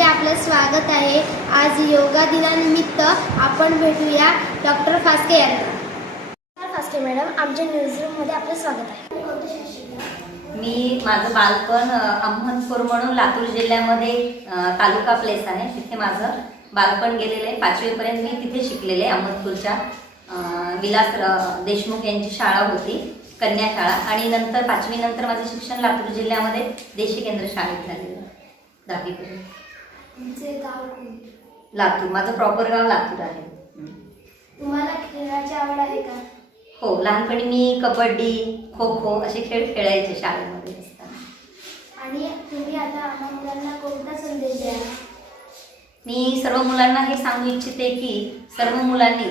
न्यूजमध्ये आपलं स्वागत आहे। आज योगा दिनानिमित्त आपण भेटूया डॉक्टर फास्के यांना। फास्के मॅडम, आमच्या न्यूजरूममध्ये आपलं स्वागत आहे। मी माझं बालपण अहमदपूर म्हणून लातूर जिल्ह्यामध्ये तालुका प्लेस आहे, तिथे माझं बालपण गेलेलं आहे। 5वी पर्यंत मी तिथे शिकलेले आहे। अहमदपूरच्या विलास देशमुख यांची शाळा होती, कन्या शाळा, आणि नंतर 5वी नंतर माझं शिक्षण लातूर जिल्ह्यामध्ये देशी केंद्र शाळेत झालेलं 10वी पर्यंत। तुमचे गाव लातूर, माझं प्रॉपर गाव लातूर आहे। तुम्हाला खेळाची आवड आहे का? हो, लहानपणी मी कबड्डी, खो खो असे खेळ खेळायचे शाळेमध्ये असताना। आणि तुम्ही आता आम्हा मुलांना कोणता संदेश द्याल? मी सर्व मुलांना हे सांगू इच्छिते की सर्व मुलांनी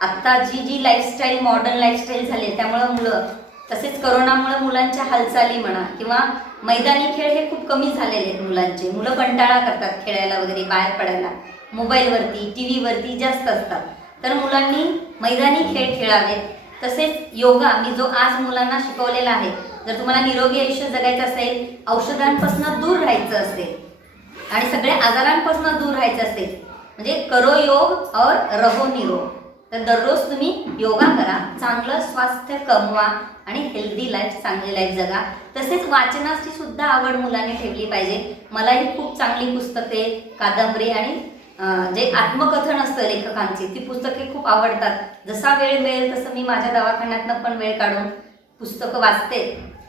आत्ता जी लाईफस्टाईल, मॉडर्न लाईफस्टाईल झाली आहे, त्यामुळं मुलं, तसेच करोनामुळे मुलांच्या हालचाली म्हणा किंवा मैदानी खेळ हे खूप कमी झालेले आहेत मुलांचे। मुलं कंटाळा करतात खेळायला वगैरे, बाहेर पडायला, मोबाईलवरती, टी व्हीवरती जास्त असतात। तर मुलांनी मैदानी खेळ खेळावेत। तसेच योगा मी जो आज मुलांना शिकवलेला आहे, जर तुम्हाला निरोगी आयुष्य जगायचं असेल, औषधांपासून दूर राहायचं असेल आणि सगळ्या आजारांपासून दूर राहायचं असेल, म्हणजे करो योग और रहो निरोग, तर दररोज तुम्ही योगा करा, चांगलं स्वास्थ्य कमवा आणि हेल्दी लाईफ, चांगली लाईफ जगा। तसेच वाचनाची सुद्धा आवड मुलांनी ठेवली पाहिजे। मलाही खूप चांगली पुस्तके, कादंबरी आणि जे आत्मकथन असतं लेखकांची, ती पुस्तके खूप आवडतात। जसा वेळ मिळेल तसं मी माझ्या दवाखान्यातनं पण वेळ काढून पुस्तकं वाचते।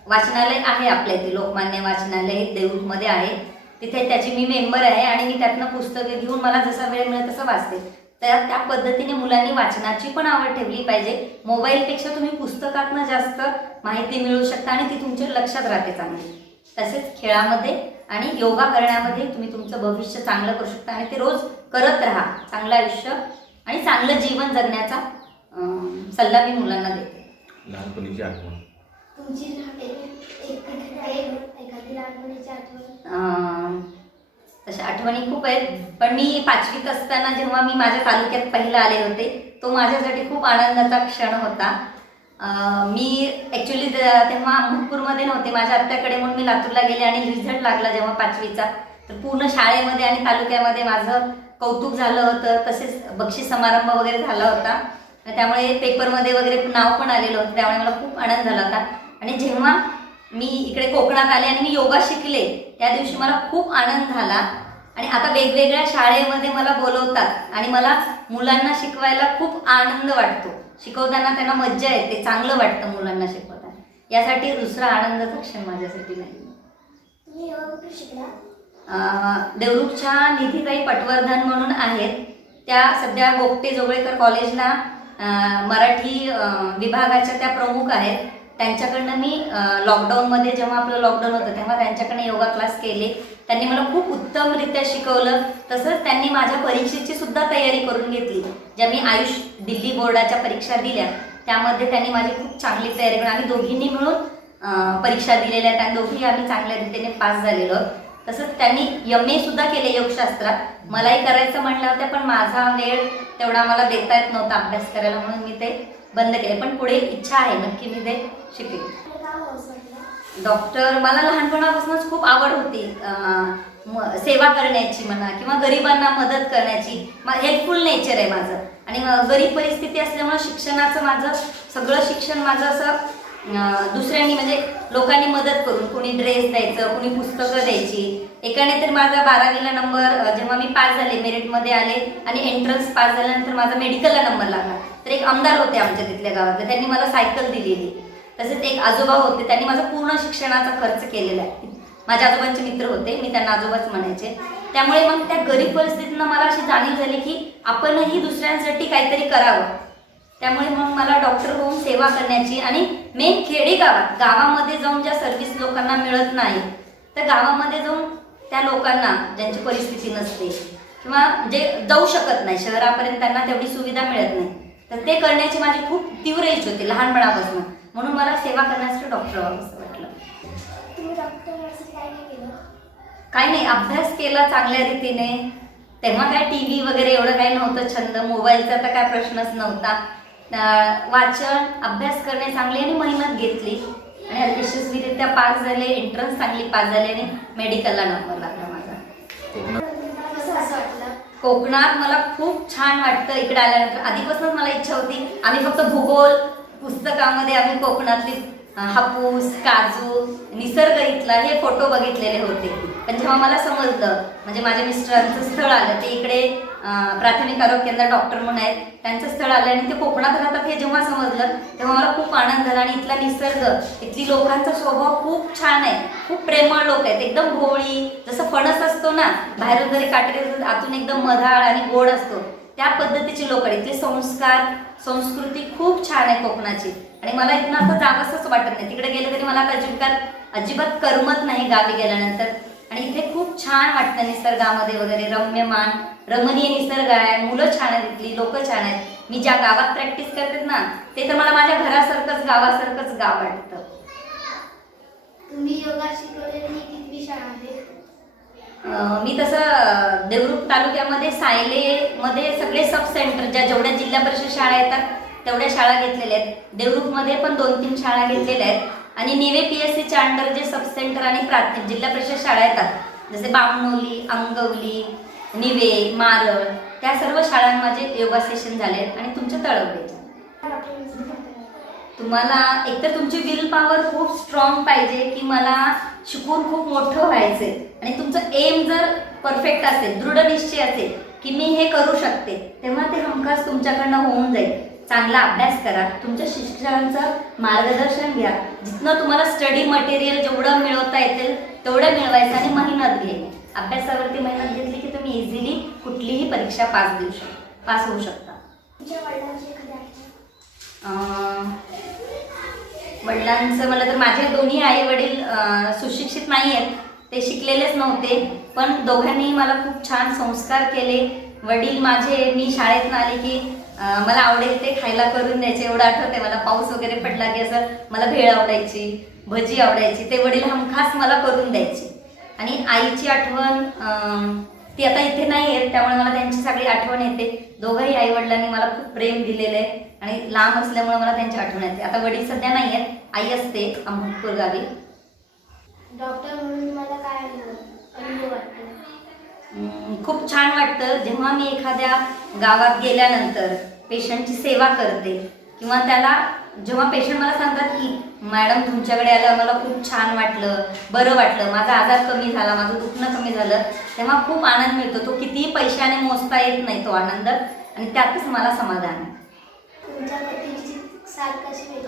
वाचनालय आहे आपल्या इथे, लोकमान्य वाचनालय हे देऊळमध्ये आहे, तिथे त्याची मी मेंबर आहे आणि मी त्यातनं पुस्तके घेऊन मला जसा वेळ मिळेल तसं वाचते। तर त्या पद्धतीने मुलांनी वाचनाची पण आवड ठेवली पाहिजे। मोबाईलपेक्षा तुम्ही पुस्तकातनं जास्त माहिती मिळवू शकता आणि ती तुमच्या लक्षात राहते चांगली। तसेच खेळामध्ये आणि योगा करण्यामध्ये तुम्ही तुमचं भविष्य चांगलं करू शकता आणि ते रोज करत राहा। चांगलं आयुष्य आणि चांगलं जीवन जगण्याचा सल्ला मी मुलांना देते। लहानपणीची आठवण, तुमची एखादी लहानपणीची आठवण? तशा आठवणी खूप आहेत, पण मी 5वीत असताना जेव्हा मी माझ्या तालुक्यात पहिला आले होते, तो माझ्यासाठी खूप आनंदाचा क्षण होता। मी ॲक्च्युली तेव्हा अहमदपूरमध्ये नव्हते, माझ्या आत्याकडे, म्हणून मी लातूरला गेले आणि रिझल्ट लागला जेव्हा 5वीचा, तर पूर्ण शाळेमध्ये आणि तालुक्यामध्ये माझं कौतुक झालं होतं। तसेच बक्षीस समारंभ वगैरे झाला होता, त्यामुळे पेपरमध्ये वगैरे नाव पण आलेलं होतं, त्यामुळे मला खूप आनंद झाला होता। आणि जेव्हा मी इकडे कोकणात आले आणि मी योगा शिकले, त्या दिवशी मला खूप आनंद झाला। आणि आता वेगवेगळ्या शाळेमध्ये मला बोलवतात आणि मला मुलांना शिकवायला खूप आनंद वाटतो। शिकवताना त्यांना मज्जा येते, चांगलं वाटतं मुलांना शिकवताना। यासाठी दुसरा आनंदाचा क्षण माझ्यासाठी नाही। तुम्ही योगा कुठे शिकला? देवरुखच्या निधीताई पटवर्धन म्हणून आहेत, त्या सध्या गोपटे जोगळेकर कॉलेजला मराठी विभागाच्या त्या प्रमुख आहेत। त्यांच्याकडनं मी लॉकडाऊनमध्ये, जेव्हा आपलं लॉकडाऊन होतं तेव्हा त्यांच्याकडनं योगा क्लास केले। त्यांनी मला खूप उत्तमरित्या शिकवलं। तसंच त्यांनी माझ्या परीक्षेची सुद्धा तयारी करून घेतली, ज्या मी आयुष दिल्ली बोर्डाच्या परीक्षा दिल्या, त्यामध्ये त्यांनी माझी खूप चांगली तयारी करून, आम्ही दोघींनी मिळून परीक्षा दिलेल्या आहेत आणि दोघी आम्ही चांगल्या रीतीने पास झालेलो। तसंच त्यांनी MA सुद्धा केले योगशास्त्रात। मलाही करायचं म्हटलं होतं, पण माझा वेळ तेवढा मला देता येत नव्हता अभ्यास करायला, म्हणून मी ते बंद केले। पण पुढे इच्छा आहे, नक्की मी ते शिकेन। डॉक्टर, मला लहानपणापासूनच खूप आवड होती सेवा करण्याची म्हणा किंवा गरिबांना मदत करण्याची। हेल्पफुल नेचर आहे माझं, आणि गरीब परिस्थिती असल्यामुळे शिक्षणाचं माझं सगळं शिक्षण माझं असं दुसऱ्यांनी, म्हणजे लोकांनी मदत करून, कोणी ड्रेस द्यायचं, कोणी पुस्तकं द्यायची। एकाने तर माझा 12वीला नंबर, जेव्हा मी पास झाले, मेरिटमध्ये आले आणि एंट्रन्स पास झाल्यानंतर माझा मेडिकलला नंबर लागला, तर एक आमदार होते आमच्या तिथल्या गावातले, त्यांनी मला सायकल दिलेली। तसेच एक आजोबा होते, त्यांनी माझा पूर्ण शिक्षणाचा खर्च केलेला आहे। माझ्या आजोबांचे मित्र होते, मी त्यांना आजोबाच म्हणायचे। त्यामुळे मग त्या गरीब परिस्थितीनं मला अशी जाणीव झाली की आपणही दुसऱ्यांसाठी काहीतरी करावं। त्यामुळे मग मला डॉक्टर होऊन सेवा करण्याची, आणि मेन खेडेगावात, गावामध्ये जाऊन ज्या सर्व्हिस लोकांना मिळत नाही, त्या गावामध्ये जाऊन त्या लोकांना ज्यांची परिस्थिती नसते किंवा जे जाऊ शकत नाही शहरापर्यंत, त्यांना तेवढी सुविधा मिळत नाही, तर ते करण्याची माझी खूप तीव्र इच्छा होती लहानपणापासून, म्हणून मला सेवा करण्यासाठी डॉक्टर व्हावं असं वाटलं। तुम्ही डॉक्टर काय केलं? काही नाही, अभ्यास केला चांगल्या रीतीने। तेव्हा काय TV वगैरे एवढं काही नव्हतं छंद, मोबाईलचा तर काय प्रश्नच नव्हता। वाचन, अभ्यास करणे चांगली आणि मेहनत घेतली आणि यशस्वीरित्या पास झाले, एंट्रन्स चांगली पास झाली आणि मेडिकलला नंबर लागला माझा। कसं असं वाटलं? कोकणात मला खूप छान वाटतं इकडे आल्यानंतर. आधीपासूनच मला इच्छा होती. आम्ही फक्त भूगोल पुस्तकामध्ये आम्ही कोकणातली हापूस, काजू, निसर्ग इथला हे फोटो बघितलेले होते. पण जेव्हा मला समजलं, म्हणजे माझ्या मिस्टरांचं स्थळ आलं, ते इकडे प्राथमिक आरोग्य केंद्र डॉक्टर म्हणून आहेत, त्यांचं स्थळ आलं आणि ते कोकणात राहतात हे जेव्हा समजलं तेव्हा मला खूप आनंद झाला. आणि इथला निसर्ग, इथली लोकांचा स्वभाव खूप छान आहे, खूप प्रेमळ लोक आहेत, एकदम भोळी. जसं फणस असतो ना, बाहेरून जरी काटेरी आतून एकदम मधाळ आणि गोड असतो, त्या पद्धतीची लोक आहेत. इथले संस्कार, संस्कृती खूप छान आहे कोकणाची. आणि मला इथनं असं जावंसंच वाटत नाही. तिकडे गेले तरी मला अजिबात करमत नाही गावी गेल्यानंतर. आणि इथे खूप छान वाटतं निसर्गामध्ये वगैरे, रम्यमान रमणीय निसर्ग आहे, मुलं छान आहेत, इथली लोक छान आहेत. मी ज्या गावात प्रॅक्टिस करते ना, ते तर मला माझ्या घरासारखंच, गावासारखंच गाव वाटतं. तुम्ही योगा शिकवलेली कितवी शाळा आहे? मी तसं देवरुख तालुक्यामध्ये सायलेमध्ये सगळे सब सेंटर जेवढ्या जिल्हा परिषद शाळा येतात तेवढ्या शाळा घेतलेल्या आहेत. देवरुखमध्ये पण 2-3 शाळा घेतलेल्या आहेत. आणि निवे PSCच्या अंडर जे सब सेंटर आणि प्राथमिक जिल्हा परिषद शाळा येतात, जसे बामणोली, अंगवली, निवे, मारळ, त्या सर्व शाळांमध्ये योगा सेशन झाले आहेत. आणि तुमच्या तळवलीचे तुम्हाला एकतर तुमची विल पॉवर खूप स्ट्रॉंग पाहिजे की मला शिकून खूप मोठं व्हायचंय, आणि तुमचं एम जर परफेक्ट असेल, दृढ निश्चय असेल की मी हे करू शकते, तेव्हा ते हमखास तुमच्याकडनं होऊन जाईल. चांगला अभ्यास करा, तुमच्या शिक्षकांचं मार्गदर्शन घ्या, जिथनं तुम्हाला स्टडी मटेरियल जेवढं मिळवता येतील तेवढं मिळवायचं आणि मेहनत घ्यायची. अभ्यासावरती मेहनत घेतली की तुम्ही इझिली कुठलीही परीक्षा पास होऊ शकता. तुमच्या वडिलांची एखादी वडिलांचं मला तर, माझे दोन्ही आई वडील सुशिक्षित नाही आहेत, ते शिकलेलेच नव्हते, पण दोघांनी मला खूप छान संस्कार केले. वडील माझे, मी शाळेतून आले की मला आवडेल ते खायला करून द्यायचे. एवढं आठवतंय मला, पाऊस वगैरे पडला की असं मला भेळ आवडायची, भजी आवडायची, ते वडील हमखास मला करून द्यायचे. आणि आईची आठवण, ती आता इथे नाही आहेत, त्यामुळे मला त्यांची सगळी आठवण येते. दोघंही आई वडिलांनी मला खूप प्रेम दिलेलं आहे आणि लांब असल्यामुळे मला त्यांची आठवण येते. आता वडील सध्या नाही आहेत, आई असते अहमदपूर गावी. डॉक्टर म्हणून तुम्हाला काय अनुभव वाटतो? खूप छान वाटतं जेव्हा मी एखाद्या गावात गेल्यानंतर पेशंटची सेवा करते, किंवा त्याला जेव्हा पेशंट मला सांगतात की मॅडम तुमच्याकडे आलं मला खूप छान वाटलं, बरं वाटलं, माझा आजार कमी झाला, माझं दुखणं कमी झालं, तेव्हा खूप आनंद मिळतो. तो कितीही पैशाने मोजता येत नाही तो आनंद, आणि त्यातच मला समाधान आहे. तुमच्या पतीची साथ कशी भेटली?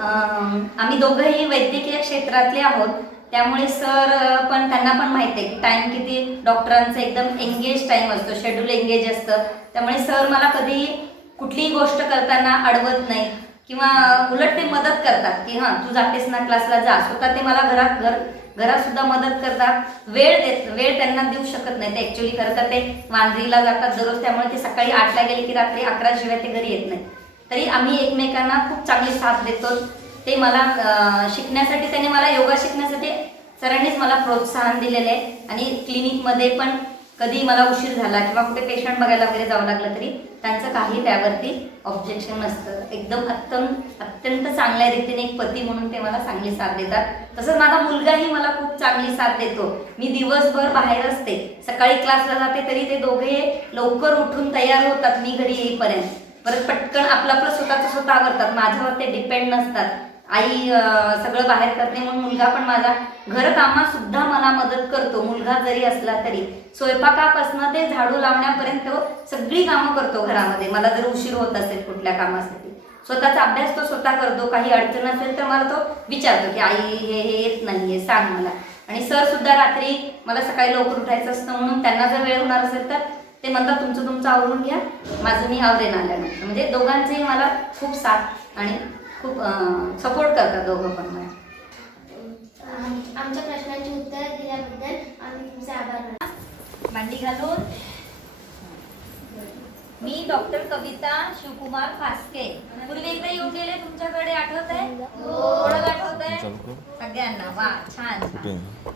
आम्ही दोघंही वैद्यकीय क्षेत्रातले आहोत, त्यामुळे सर पण, त्यांना पण माहिती आहे की टाईम किती, डॉक्टरांचं एकदम एंगेज टाईम असतो, शेड्यूल एंगेज असतं. त्यामुळे सर मला कधी कुठलीही गोष्ट करताना अडवत नाही, किंवा उलट ते मदत करतात की हां तू जातेस ना क्लासला जा. स्वतः ते मला घरात सुद्धा मदत करतात. वेळ त्यांना देऊ शकत नाही ते ॲक्च्युली. खरं तर ते वांद्रीला जातात दररोज, त्यामुळे ते सकाळी 8ला गेले की रात्री 11 शिवाय ते घरी येत नाही. तरी आम्ही एकमेकांना खूप चांगली साथ देतो. ते मला शिकण्यासाठी, त्याने मला योगा शिकण्यासाठी सरांनीच मला प्रोत्साहन दिलेलं आहे. आणि क्लिनिकमध्ये पण कधी मला उशीर झाला किंवा कुठे पेशंट बघायला वगैरे जावं लागलं तरी त्यांचं काही त्यावरती ऑब्जेक्शन नसतं. एकदम अत्यंत चांगल्या रीतीने एक पती म्हणून ते मला चांगली साथ देतात. तसंच माझा मुलगाही मला खूप चांगली साथ देतो. मी दिवसभर बाहेर असते, सकाळी क्लासला जाते, तरी ते दोघे लवकर उठून तयार होतात मी घरी येईपर्यंत. परत पटकन आपलं स्वतः आवरतात, माझ्यावर ते डिपेंड नसतात. आई सगळं बाहेर करते म्हणून मुलगा पण माझा घरकामात सुद्धा मला मदत करतो. मुलगा जरी असला तरी स्वयंपाकापासून ते झाडू लावण्यापर्यंत तो सगळी कामं करतो घरामध्ये. मला जर उशीर होत असेल कुठल्या कामासाठी, स्वतःचा अभ्यास तो स्वतः करतो. काही अडचण असेल तर मला तो विचारतो की आई हे येत नाहीये, सांग मला. आणि सर सुद्धा रात्री, मला सकाळी लवकर उठायचं असतं म्हणून त्यांना जर वेळ होणार असेल तर ते म्हणतात तुमचं आवरून घ्या, माझं मी आवरेन आल्यानंतर. म्हणजे दोघांचेही मला खूप साथ आणि खूप सपोर्ट करतात दोघं पण मला. आमच्या प्रश्नांची उत्तरं दिल्याबद्दल आम्ही तुमचे आभार मानतो. मांडी घालून. मी डॉक्टर कविता शिवकुमार फास्के. पूर्वी एकदा येऊन गेले तुमच्याकडे, आठवत आहे? कोणाला आठवत आहे? सगळ्यांना. वा, छान.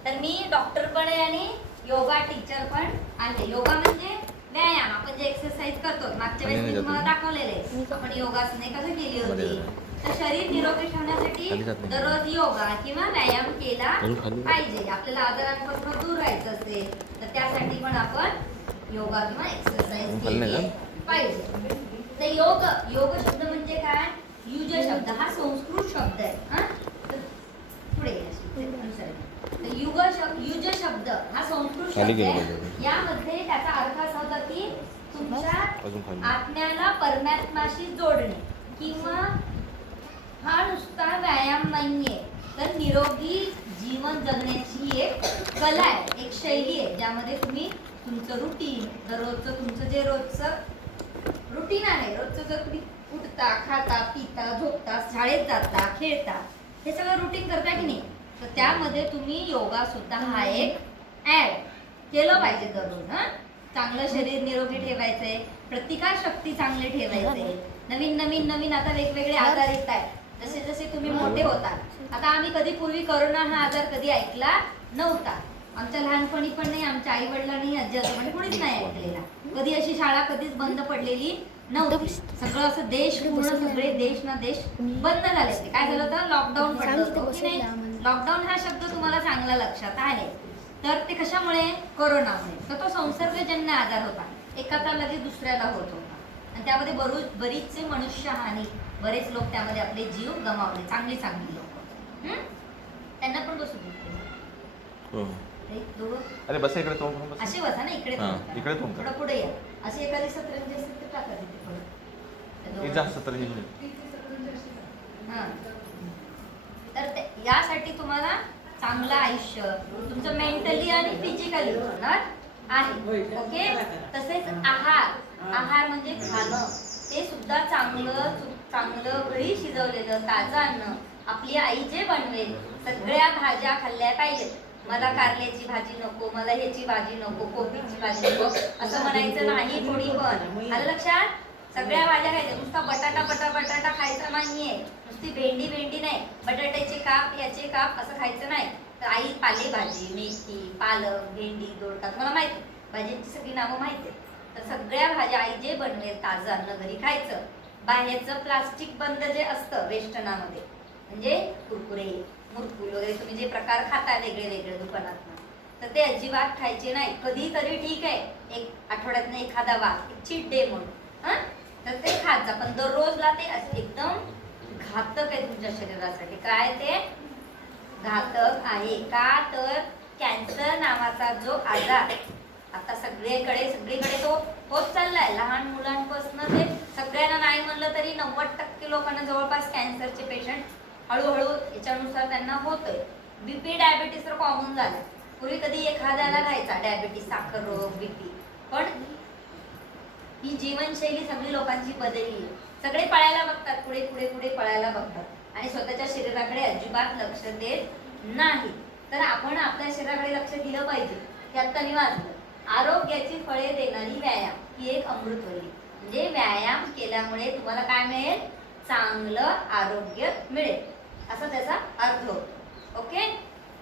तर मी डॉक्टर पण आहे आणि योगा टीचर पण आहे. योगा म्हणजे व्यायाम, आपण जे एक्सरसाइज करतो. मागच्या वेळेस मी तुम्हाला दाखवलेले आपण योगासने कसं केली होती. तर शरीर निरोगी ठेवण्यासाठी दररोज योगा किंवा व्यायाम केला पाहिजे. आपल्याला आजारांपासून दूर राहायचं असेल तर त्यासाठी पण आपण योगा किंवा एक्सरसाइज केली पाहिजे. तर योग शब्द म्हणजे काय? युज शब्द हा संस्कृत शब्द आहे. तर पुढे युज शब्द हा संस्कृत शब्द आहे. यामध्ये त्याचा अर्थ असा होता की तुमच्या आत्म्याला परमात्माशी जोडणे किंवा हा नुसता व्यायाम नाहीये तर निरोगी जीवन जगण्याची एक कला आहे, एक शैली आहे ज्यामध्ये तुम्ही तुमचं रुटीन दररोजचं तुमचं जे रोजचं रुटीन आहे, रोजचं जर तुम्ही उठता, खाता, पिता, झोपता, शाळेत जाता, खेळता, हे सगळं रुटीन करता की नाही, तर त्यामध्ये तुम्ही योगा सुद्धा हा एक ऍड केलं पाहिजे दररोज. चांगलं शरीर निरोगी ठेवायचंय, प्रतिकार शक्ती चांगली ठेवायचे. नवीन आता वेगवेगळे आजार येत आहेत. जसे जसे तुम्ही मोठे होता. आता आम्ही कधी पूर्वी कोरोना हा आजार कधी ऐकला नव्हता. आमच्या लहानपणी पण नाही, आमच्या आई वडिलांनी आजी आजोबांनी कोणीच नाही ऐकलेला. कधी अशी शाळा कधीच बंद पडलेली नव्हती. सगळं असं देश पूर्ण सगळे देश ना देश बंद झाले. काय झालं होतं? लॉकडाऊन पडलं होतं की नाही. लॉकडाऊन हा शब्द तुम्हाला चांगला लक्षात आहे. तर ते कशामुळे? कोरोनामुळे. तर तो संसर्गजन्य आजार होता, एकाचा लगेच दुसऱ्याला होत होता आणि त्यामध्ये बरीचसे मनुष्यहानी, बरेच लोक त्यामध्ये आपले जीव गमावले. चांगली लोक त्यांना पण बसू अरे बस इकडे तो असे बसा ना, इकडे इकडे थोडं पुढे या. असे एखादी सतरंजी असेल तर टाका तिथे तर यासाठी तुम्हाला चांगलं आयुष्य तुमचं मेंटली आणि फिजिकली होणार आहे. ओके. तसेच आहार म्हणजे खाणं, ते सुद्धा चांगलं घरी शिजवलेलं ताजं अन्न आपली आई जे बनवेल सगळ्या भाज्या खाल्ल्या पाहिजेत. मला कारल्याची भाजी नको, मला ह्याची भाजी नको, कोबीची भाजी नको असं म्हणायचं नाही. थोडी पण आलं लक्षात? सगळ्या भाज्या खायच्या. नुसता बटाटा खायचा नाहीये, नुसती भेंडी नाही, बटाट्याचे काप याचे काप असं खायचं नाही. तर आई पालेभाजी, मेथी, पालक, भेंडी, दोडका, तुम्हाला माहिती भाज्यांची सगळी नावं माहिती आहेत. तर सगळ्या भाज्या आई जे बनवेल ताजं अन्न घरी खायचं. बाहेरचं प्लास्टिक बंद जे असतं वेस्टर्नामध्ये, म्हणजे कुरकुरे, मुरकुल वगैरे तुम्ही जे प्रकार खाता वेगळे दुकानात, तर ते अजिबात खायचे नाही. कधीतरी ठीक आहे, एक आठवड्यातनं एखादा वार, एक चीट डे म्हणून तर ते खात जा. पण दररोजला ते एकदम घातक आहे तुमच्या शरीरासाठी. काय ते घातक आहे का? तर कॅन्सर नावाचा जो आजार आता सगळीकडे तो होत चाललाय. लहान मुलांपासून ते सगळ्यांना नाही म्हणलं तरी 90% लोकांना जवळपास कॅन्सरचे पेशंट हळूहळू याच्यानुसार त्यांना होतोय. बीपी डायबिटीस तर कॉमन झालं. पूर्वी कधी एखाद्याला राहायचा डायबिटीस, साखर रोग, बीपी. पण ही जीवनशैली सगळी लोकांची बदलली. सगळे पळायला बघतात, पुढे पळायला बघतात आणि स्वतःच्या शरीराकडे अजिबात लक्ष देत नाही. तर आपण आपल्या शरीराकडे लक्ष दिलं पाहिजे. हे आता मी वाचलं. आरोग्याची फळे देणारी व्यायाम ही एक अमृतवल्ली. म्हणजे व्यायाम केल्यामुळे तुम्हाला काय मिळेल? चांगलं आरोग्य मिळेल, असा त्याचा अर्थ होतो. ओके.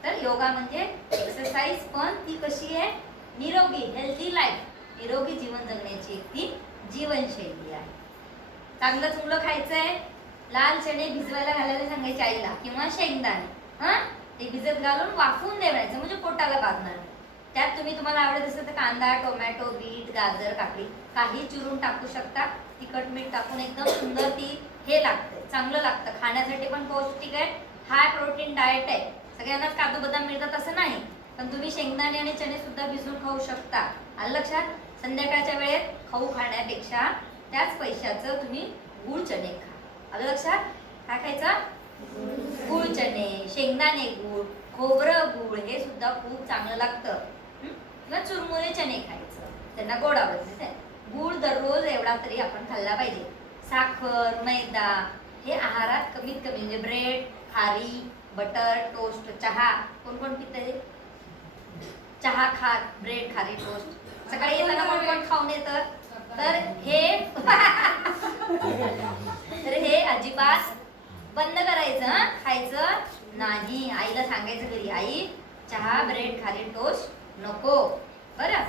तर योगा म्हणजे एक्सरसाइज, पण ती कशी आहे? निरोगी, हेल्दी लाईफ, निरोगी जीवन जगण्याची एक ती जीवनशैली आहे. चांगलं खायचंय. लाल चणे भिजवायला घालायला सांगायचे आईला, किंवा शेंगदाणे ते भिजत घालून वाफवून द्यायचं, म्हणजे पोटाला बांधणार. त्यात तुम्हाला आवडत असेल तर कांदा, टोमॅटो, बीट, गाजर, काकडी काही चिरून टाकू शकता. तिखट मीठ टाकून एकदम सुंदर ती हे लागतं, चांगलं लागतं. खाण्यासाठी पण पौष्टिक आहे. हाय प्रोटीन डाएट आहे. सगळ्यांनाच काजू बदाम मिळतात असं नाही, पण तुम्ही शेंगदाणे आणि चणे सुद्धा भिजवून खाऊ शकता. आलं लक्षात? संध्याकाळच्या वेळेत खाऊ खाण्यापेक्षा त्याच पैशाचं तुम्ही गुळ चणे खा. आलं लक्षात? काय खायचं? गुळ चणे, शेंगदाणे गुळ, खोबरं गुळ, हे सुद्धा खूप चांगलं लागतं. किंवा चुरमुरे चणे खायचं, त्यांना गोड आवडते. गुळ दररोज एवढा तरी आपण खाल्ला पाहिजे. साखर, मैदा हे आहारात कमीत कमी. म्हणजे ब्रेड, खारी, बटर, टोस्ट, चहा. कोण पितं? चहा खा, ब्रेड, खारी, टोस्ट. सकाळी येताना कोण खाऊन येतं? तर हे अजिबात बंद करायचं. खायचं नाही. आईला सांगायचं घरी, आई चहा, ब्रेड, खारी, टोस्ट नको. बरं.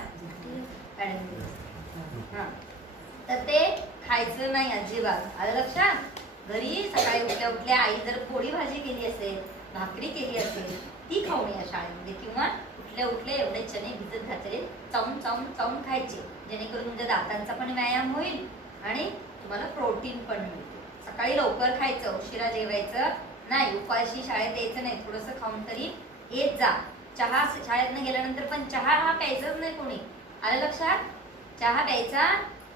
तर ते खायचं नाही अजिबात. आलं लक्षात? घरी सकाळी उठल्या उठल्या आई जर पोळी भाजी केली असेल, भाकरी केली असेल, ती खाऊन या शाळेमध्ये. किंवा उठल्या उठल्या एवढे चणे भिजत घातले चावून चावून चावून खायचे, जेणेकरून तुमच्या दातांचा पण व्यायाम होईल आणि तुम्हाला प्रोटीन पण मिळेल. सकाळी लवकर खायचं, उशिरा जेवायचं नाही, उपाशी शाळेत यायचं नाही, थोडंसं खाऊन तरी येत जा. चहा शाळेतनं गेल्यानंतर पण चहा हा प्यायचाच नाही कोणी. आलं लक्षात? चहा प्यायचा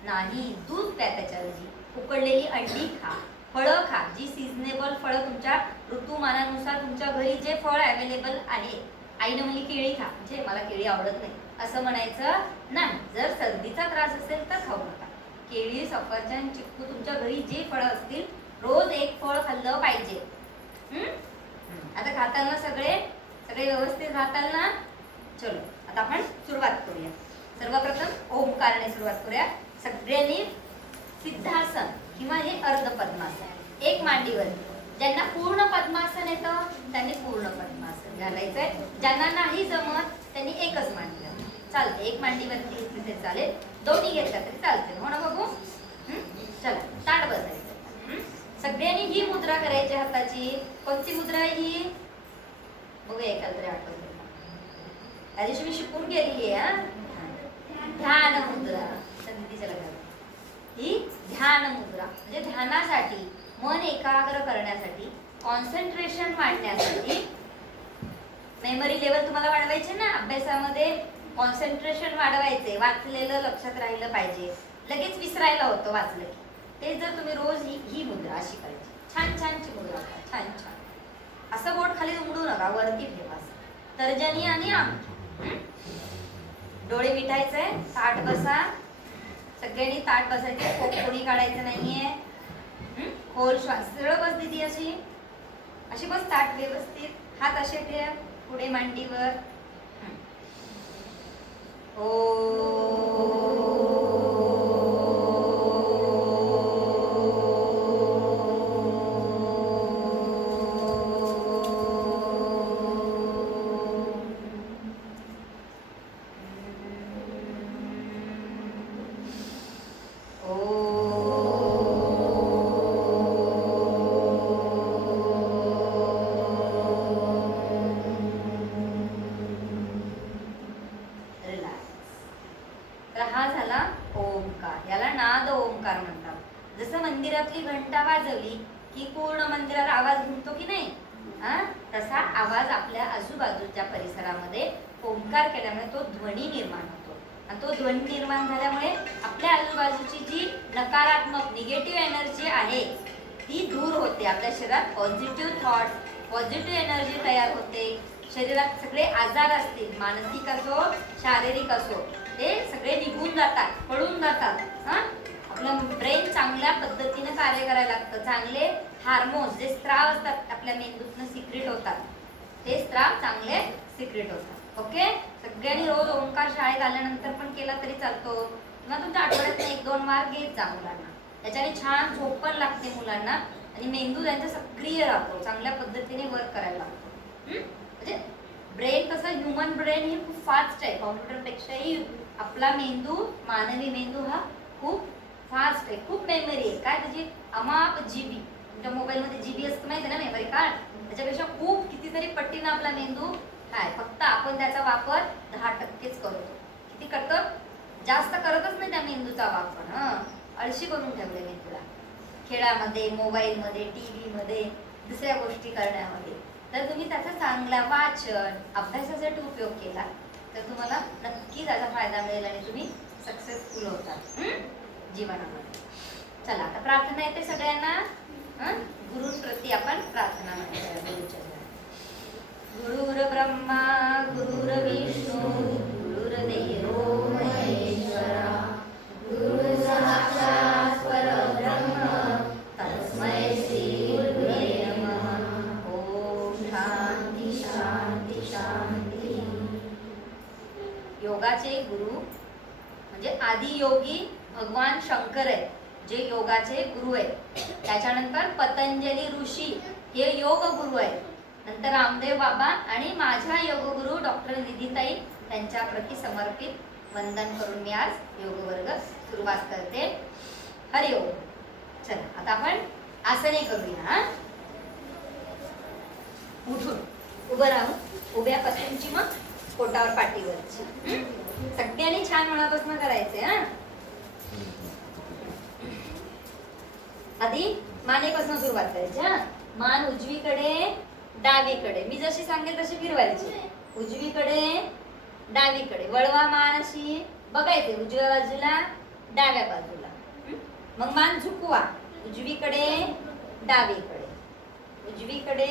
नाही, दूध प्या त्याच्याऐवजी. उकडलेली अंडी खा, फळं खा, जी सिजनेबल फळं तुमच्या ऋतुमानानुसार तुमच्या घरी जे फळ अवेलेबल आहे. आईनं म्हणली केळी खा, म्हणजे मला केळी आवडत नाही असं म्हणायचं नाही. जर सर्दीचा त्रास असेल तर खाऊ नका. केळी, सफरचंद, चिक्कू, तुमच्या घरी जे फळं असतील रोज एक फळ खाल्लं पाहिजे. आता खाताना सगळे व्यवस्थित खाताल ना? चलो आता आपण सुरुवात करूया. सर्वप्रथम ओमकारने सुरुवात करूया. सगळ्यांनी सिद्धासन किंवा हे अर्ध पद्मासन, एक मांडीवर. ज्यांना पूर्ण पद्मासन येतं त्यांनी पूर्ण पद्मासन घालायचंय. ज्यांना नाही जमत त्यांनी एकच मांडी घालायची. चालते, एक मांडीवरती घेतली तरी चालेल, दोन्ही घेतल्या तरी चालते. हो ना बघू? चला ताट बसायचं. सगळ्यांनी ही मुद्रा करायची हाताची. कोणती मुद्रा आहे ही? बघूया एखाद तरी आठवत. त्या दिवशी मी शिकून गेलेली आहे. ध्यान मुद्रा. संधीच्या लग्नात ही ध्यान मुद्रा म्हणजे ध्यानासाठी, मन एकाग्र करण्यासाठी, कॉन्सन्ट्रेशन वाढण्यासाठी. मेमरी लेवल तुम्हाला वाढवायचे ना अभ्यासामध्ये, कॉन्सन्ट्रेशन वाढवायचे, वाचलेलं लक्षात राहिलं पाहिजे, लगेच विसरायला होतं वाचलं की. ते जर तुम्ही रोज ही मुद्रा अशी करायची, छान छानची मुद्रा, छान छान. असं बोट खाली उमडू नका, वरती ठेवा. तर्जनी आणि अंगठी. डोळे मिटायचे, ताट बसा. सगळ्यांनी ताट बसायचे, कोणी काढायचं नाहीये. खोल श्वास, सरळ बस दीदी, अशी बस. ताट व्यवस्थित, हात असे ठेव पुढे मांडीवर. हा झाला ओमकार. याला नाद ओमकार म्हणतात. जसं मंदिरातली घंटा वाजवली की पूर्ण मंदिरात आवाज घुमतो की नाही, तसा आवाज आपल्या आजूबाजूच्या परिसरामध्ये ओमकार केल्यामुळे तो ध्वनी निर्माण होतो. आणि तो ध्वनी निर्माण झाल्यामुळे आपल्या आजूबाजूची जी नकारात्मक निगेटिव्ह एनर्जी आहे ती दूर होते. आपल्या शरीरात पॉझिटिव्ह थॉट्स, पॉझिटिव्ह एनर्जी तयार होते. शरीरात सगळे आजार असतील, मानसिक असो शारीरिक असो, ते सगळे निघून जातात, पळून जातात. आपलं ब्रेन चांगल्या पद्धतीने कार्य करायला लागतं. चांगले हार्मोन्स, जे स्त्राव असतात आपल्या मेंदूतनं सिक्रेट होतात, ते स्त्राव चांगले सिक्रेट होतात. ओके, सगळ्यांनी रोज ओंकार शाळेत आल्यानंतर पण केला तरी चालतो, किंवा तुमच्या आठवड्यात 1-2 वार घेत जा मुलांना. त्याच्याने छान झोप पण लागते मुलांना आणि मेंदू त्यांचा सक्रिय राहतो, चांगल्या पद्धतीने वर्क करायला लागतो. म्हणजे ब्रेन कसं, ह्युमन ब्रेन हे खूप फास्ट आहे, कॉम्प्युटरपेक्षाही आपला मेंदू, मानवी मेंदू हा खूप फास्ट आहे, खूप मेमरी आहे. काय त्याची अमाप जीबी. तुमच्या मोबाईलमध्ये जीबी असतं माहिती आहे ना, मेमरी कार्ड, त्याच्यापेक्षा खूप कितीतरी पट्टीनं आपला मेंदू आहे. फक्त आपण त्याचा वापर 10%च करतो. किती करतो? जास्त करतच नाही त्या मेंदूचा वापर. आळशी करून ठेवले मेंदूला, खेळामध्ये, मोबाईलमध्ये, टीव्हीमध्ये, दुसऱ्या गोष्टी करण्यामध्ये. तर तुम्ही त्याचा चांगला वाचन, अभ्यासासाठी उपयोग केला तर तुम्हाला नक्की त्याचा फायदा मिळेल आणि तुम्ही सक्सेसफुल होतात जीवनामध्ये. चला आता प्रार्थना येते सगळ्यांना. गुरुंप्रती आपण प्रार्थना म्हणूया. गुरुर ब्रह्मा गुरुर्विष्णू गुरुर्देवो महेश्वरा गुरु साक्षात् परब्रह्म तस्मै श्री गुरुवे नमः. ओम शांती शांती शांती. योगाचे गुरु म्हणजे आदि योगी भगवान शंकर आहे, जे योगाचे गुरु आहेत. त्याच्यानंतर पतंजली ऋषी हे योग गुरु आहेत. नंतर रामदेव बाबा आणि माझ्या योगगुरु डॉक्टर निधीताई त्यांच्या प्रती समर्पित वंदन करून मी आज योग वर्ग सुरुवात करते. हरिओम. चला आता आपण आसने करूया. हा, उठून उभं राहून उभ्या पासूनची मग पोटावर पाठीवरची. सगळ्यांनी छान मनापासून करायचे. हा, आधी मानेपासून सुरुवात करायची. हा, मान उजवीकडे डावीकडे, मी जशी सांगेल तशी फिरवायची. उजवीकडे डावीकडे वळवा, मान अशी बघायचे उजव्या बाजूला डाव्या बाजूला. मग मान झुकवा, उजवीकडे डावीकडे, उजवीकडे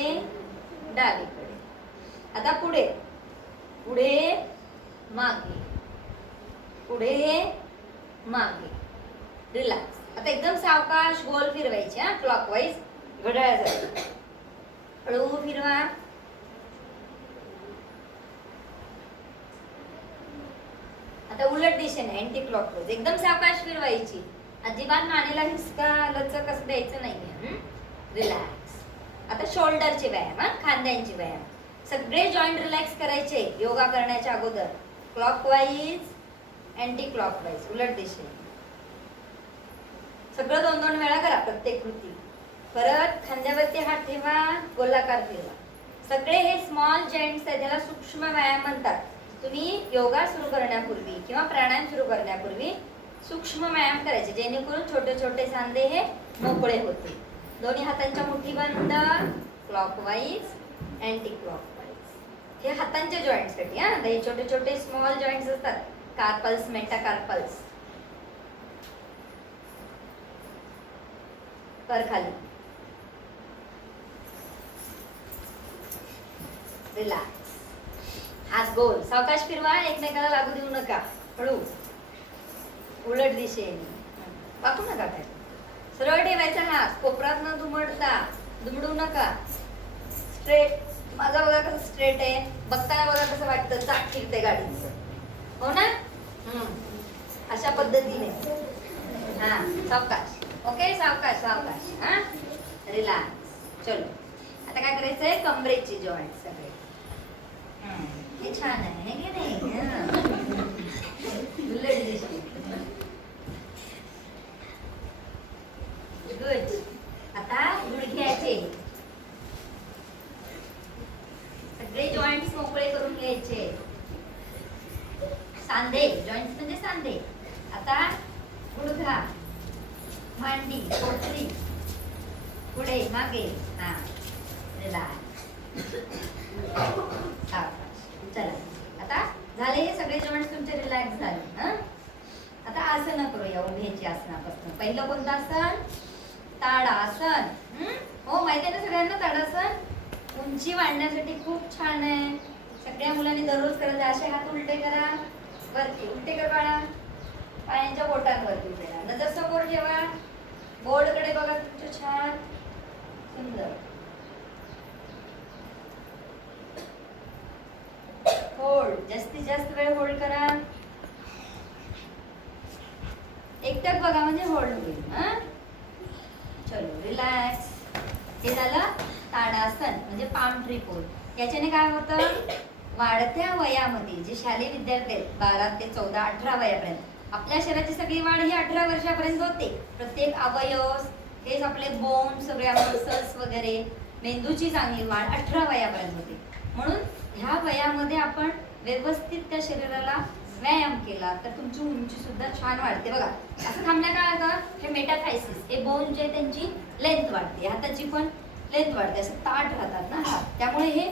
डावीकडे. आता पुढे पुढे मागे, पुढे मागे. रिलॅक्स. आता एकदम सावकाश गोल फिरवायचे. हा, क्लॉकवाईज घड्याळासारखं. हळू फिरवा. आता उलट दिशेने अँटी क्लॉकवाईज एकदम सावकाश फिरवायची. अजिबात मानेला हिसका लचक असं द्यायचं नाहीये. रिलॅक्स. आता शोल्डरचे व्यायाम. हा, खांद्यांचे व्यायाम. सगळे जॉईंट रिलॅक्स करायचे योगा करण्याच्या अगोदर. क्लॉकवाईज अँटी क्लॉकवाईज उलट दिशेने. सगळं 2-2 वेळा करा प्रत्येक कृती. परत खांद्यावरती हात ठेवा, गोलाकार फिरवा. सगळे हे स्मॉल जॉईंट्स आहेत, त्याला सूक्ष्म व्यायाम म्हणतात. तुम्ही योगा सुरू करण्यापूर्वी किंवा प्राणायाम सुरू करण्यापूर्वी सूक्ष्म व्यायाम करायचे, जेणेकरून छोटे छोटे सांधे हे मोकळे होते. दोन्ही हातांच्या मुठी बंद. Clockwise anti clockwise. हे हातांच्या जॉईंटसाठी. हा, हे छोटे छोटे स्मॉल जॉईंट्स असतात. Carpals, metacarpals. कर खाली. रिलॅक्स. हात गोल सावकाश फिरवा, एकमेकाला लागू देऊ नका. हळू. उलट दिशेने वाकू नका. काय सरळ ठेवायचा हात, कोपरात न दुमडू नका. स्ट्रेट. माझा बघा कसं स्ट्रेट आहे, बघताना बघा कसं वाटतं चाक फिरते गाडीचं. हो ना. अशा पद्धतीने. हा, सावकाश. ओके, सावकाश सावकाश. हा, रिलॅक्स. चलो आता काय करायचंय, कमरेचे जॉईंट सगळे. हे छान आहे की नाही. उलट दिशेने. गुड. आता गुडघ्याचे सगळे जॉईंट्स मोकळे करून घ्यायचे. सांधे जॉईंट्स म्हणजे सांधे. आता गुडघा, मांडी, पोटरी, पुढे मागे. हा, रिलॅक्स. चला आता झाले हे सगळे जॉईंट्स तुमचे रिलॅक्स झाले. हा, आता आसन करूया उभ्याची आसनापासून. पहिलं कोणतं आसन, ताडासन. हो, माहिती आहे ना सगळ्यांना ताडासन. उंची वाढण्यासाठी खूप छान आहे. सगळ्या मुलांनी दररोज करायचं. असे हात उलटे करा, वरती उलटे कर बाळा. पायांच्या बोटांवरती उलटे करा. नजर समोर ठेवा, बोर्डकडे बघा तुमचं. छान सुंदर. होल्ड. जास्तीत जास्त वेळ होल्ड करा. एकटक बघा म्हणजे होल्ड होईल. हा, चलो रिलॅक्स. हे झालं ताडासन म्हणजे पाम ट्री पोज. याच्याने काय होतं, वाढत्या वयामध्ये जे शालेय विद्यार्थी आहेत 12 ते 14, 18 वयापर्यंत, आपल्या शरीराची सगळी वाढ ही 18 वर्षापर्यंत होते. प्रत्येक अवयव, हेच आपले बोन, सगळ्या मसल्स वगैरे, मेंदूची चांगली वाढ 18 वयापर्यंत होते. म्हणून ह्या वयामध्ये आपण व्यवस्थित त्या शरीराला व्यायाम केला तर तुमची उंची सुद्धा छान वाढते. बघा असं थांबल्या काय होतं, हे मेटाफायसिस, हे बोन जे त्यांची लेंथ वाढते, हाताची पण लेंथ वाढते, असं ताट राहतात ना हात. त्यामुळे हे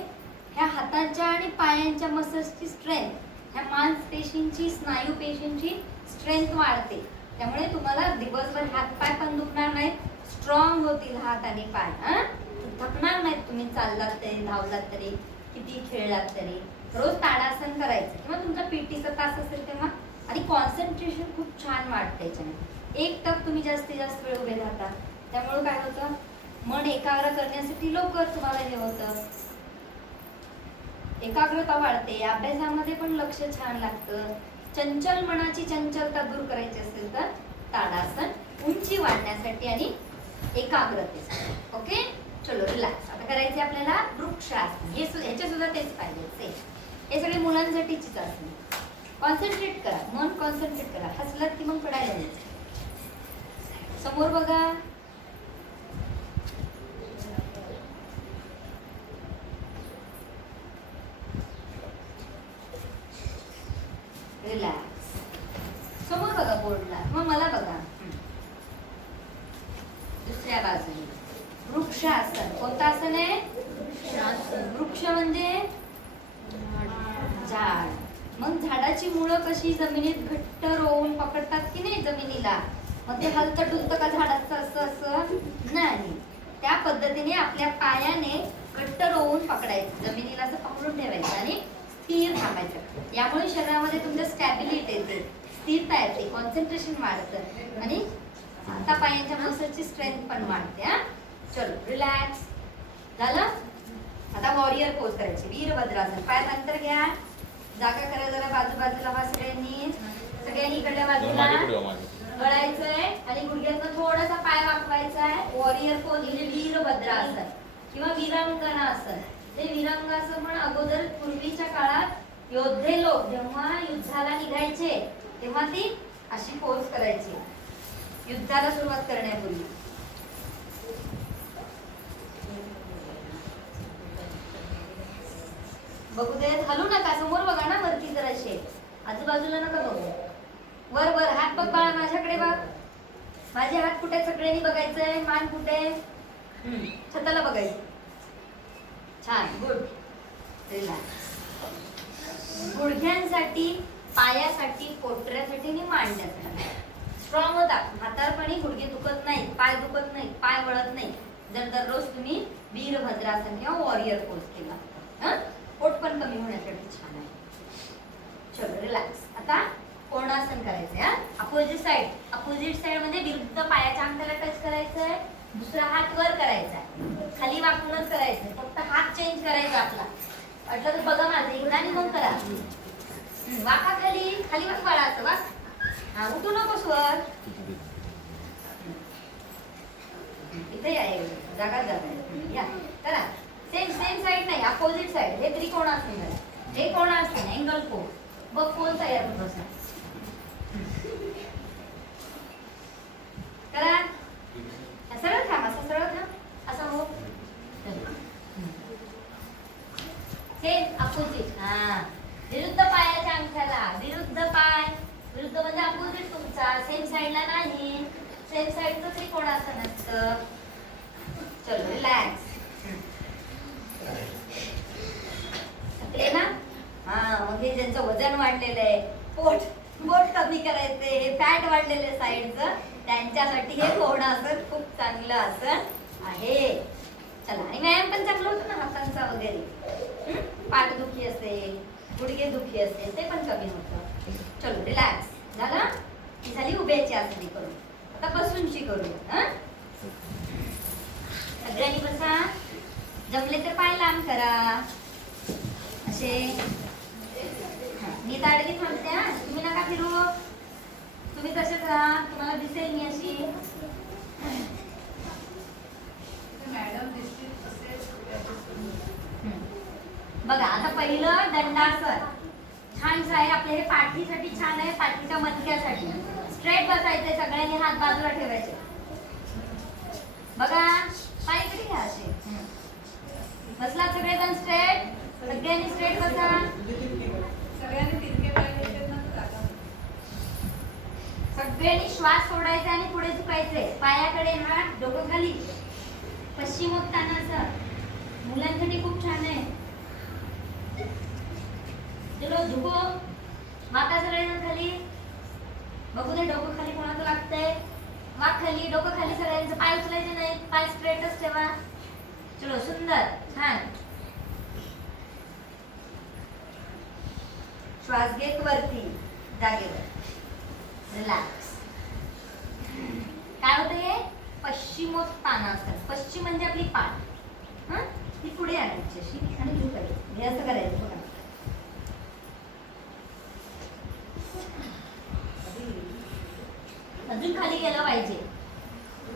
ह्या हातांच्या आणि पायांच्या मसल्सची स्ट्रेंथ, ह्या मांसपेशींची, स्नायू पेशींची स्ट्रेंथ वाढते. त्यामुळे तुम्हाला दिवसभर हात पाय पण दुखणार नाहीत, स्ट्रॉंग होतील हात आणि पाय. थकणार नाहीत तुम्ही, चाललात तरी, धावलात तरी, किती खेळलात तरी. रोज ताडासन करायचं किंवा तुमचा पीटीचा तास असेल तेव्हा. आणि कॉन्सन्ट्रेशन खूप छान वाटतं याच्याने. एक टक तुम्ही जास्तीत जास्त वेळ उभे राहता, त्यामुळे काय होतं, मन एकाग्र करण्यासाठी लवकर तुम्हाला हे होतं, एकाग्रता वाढते, अभ्यासामध्ये पण लक्ष छान लागतं. चंचल मनाची चंचलता दूर करायची असेल तर ताडासन उंची वाढण्यासाठी आणि एकाग्रतेसाठी. ओके, चलो रिलॅक्स. आता करायचे आपल्याला वृक्षासन. ह्याचे सुद्धा तेच पाहिजे. हे सगळे मुलांसाठीचीच असणे. कॉन्सन्ट्रेट करा, मन कॉन्सन्ट्रेट करा. हसलात की मग पडायला जायचं. समोर बघा. रिलॅक्स. समोर बघा बोर्डला, मग मला बघा. दुसऱ्या बाजूने वृक्ष आसन. कोणतं आसन आहे? वृक्ष म्हणजे झाड. मग झाडाची मुळं कशी जमिनीत घट्ट रोवून पकडतात की नाही जमिनीला, मग ते हलतं डुलतं का झाडाचं असं असं नाही. त्या पद्धतीने आपल्या पायाने घट्ट रोवून पकडायचं, जमिनीला असं पकडून ठेवायचं आणि स्थिर थांबायचं. यामुळे शरीरामध्ये तुमच्या स्टॅबिलिटी येते, स्थिरता येते, कॉन्सन्ट्रेशन वाढतं आणि हातापायांच्या मसलची स्ट्रेंथ पण वाढते. हा चलो रिलॅक्स झालं. आता वॉरियर पोज करायची, वीरभद्रासन. पायात अंतर घ्या, जागा करा जरा बाजूबाजूला. हा सगळ्यांनी इकडल्या बाजूला गळायचंय आणि गुडघ्यातनं थोडासा पाय वाकवायचा आहे. वॉरियर पोज म्हणजे वीरभद्रासन किंवा वीरांगनासन. ते वीरांगासन पण अगोदर पूर्वीच्या काळात योद्धे लोक जेव्हा युद्धाला निघायचे तेव्हा ती अशी पोज करायची युद्धाला सुरुवात करण्यापूर्वी. बघू देत, हलू नका. समोर बघा ना, वरती जराशे, आजूबाजूला नका बघू. वर वर हात बघ बाळा, माझ्याकडे बघ. माझे हात कुठे? सगळ्यांनी बघायचंय. मान कुठे? छताला बघायचं. छान, गुड. रिलॅक्स. गुडघ्यांसाठी, पायासाठी, पोटऱ्यासाठी आणि मांड्यासाठी स्ट्रॉंग होता. म्हातारपणी गुडघे दुखत नाही, पाय दुखत नाही, पाय वळत नाही जर दररोज तुम्ही वीरभद्रासन किंवा वॉरियर पोज केला. पोट पण कमी होण्यासाठी छान आहे. चलो रिलॅक्स. आता कोणासन करायचंय. Opposite side. अपोजिट साइड मध्ये विरुद्ध पायाच्या अंगठ्याला टच करायचंय, दुसरा हात वर करायचा आहे, खाली वाकूनच करायचंय. फक्त हात चेंज करायचा आपला. वाटलं तर बघा माझं एकदा आणि मग करा. वाका खाली, खाली वाक बाळा, असं वाक. हा उठू नकोस वर. इथे या, जागा जागा या करा. सेम साइड नाही, अपोजिट साइड. हे त्रिकोणासन करा. हे कोणासन, अँगल पोज. बघ कोण तयार होतो असा करा. सरळ थांब, असं सरळ थांब, असं हो. Same opposite. हा विरुद्ध पायाच्या अंगठ्याला, विरुद्ध पाय. विरुद्ध म्हणजे अपोजिट तुमचा, सेम साइडला नाही. सेम साइडचं त्रिकोणासन असतं. चलो रिलॅक्स. थकले ना? हा मग हे ज्यांचं वजन वाढलेलं आहे, पोट कमी करायचे, हे फॅट वाढलेले साईडचं, त्यांच्यासाठी हे कोणासन खूप चांगलं आसन आहे. चला, आणि व्यायाम पण चांगला होतो ना हातांचा वगैरे. पाठदुखी असेल, गुडघे दुखी असेल, ते पण कमी होतं. चलो रिलॅक्स. झालं? ही झाली उभ्याची आसनी करून. आता बसूनची करूया. सगळ्यांनी बसा. जमले तर पाय लांब करा असे. मी आडवी थांबते. तुम्ही नका फिरू, तुम्ही तसेच राहा. तुम्हाला दिसेल मी अशी. बघा आता पहिलं दंडासन. छान आहे आपल्या, हे पाठीसाठी छान आहे, पाठीच्या मणक्यासाठी. स्ट्रेट बसायचे, सगळ्यांनी हात बाजूला ठेवायचे. बघा पाय इकडे घ्या असे. बसला सगळेजण स्ट्रेट. सगळ्यांनी स्ट्रेट बसा. सगळ्यांनी श्वास सोडायचा आणि पुढे झुकायचे. पायाकडे हात, डोकं खाली. पश्चिमोत्तानासन मुलांसाठी खूप छान आहे. चलो झुको. माता सगळेजण खाली. बघू दे डोकं खाली कोणाचं लागतंय. वाक खाली, डोकं खाली सगळ्यांचं. पाय उचलायचे नाही, पाय स्ट्रेटच ठेवा. चलो सुंदर, छान. श्वास घेत वरती जागेवर. रिलॅक्स. काय होतं हे? पश्चिमोत्तानासन. पश्चिम म्हणजे आपली पाठ. ती पुढे आणायची अशी आणि झुकायची. हे असं करायचं बघा. अजून खाली गेलं पाहिजे.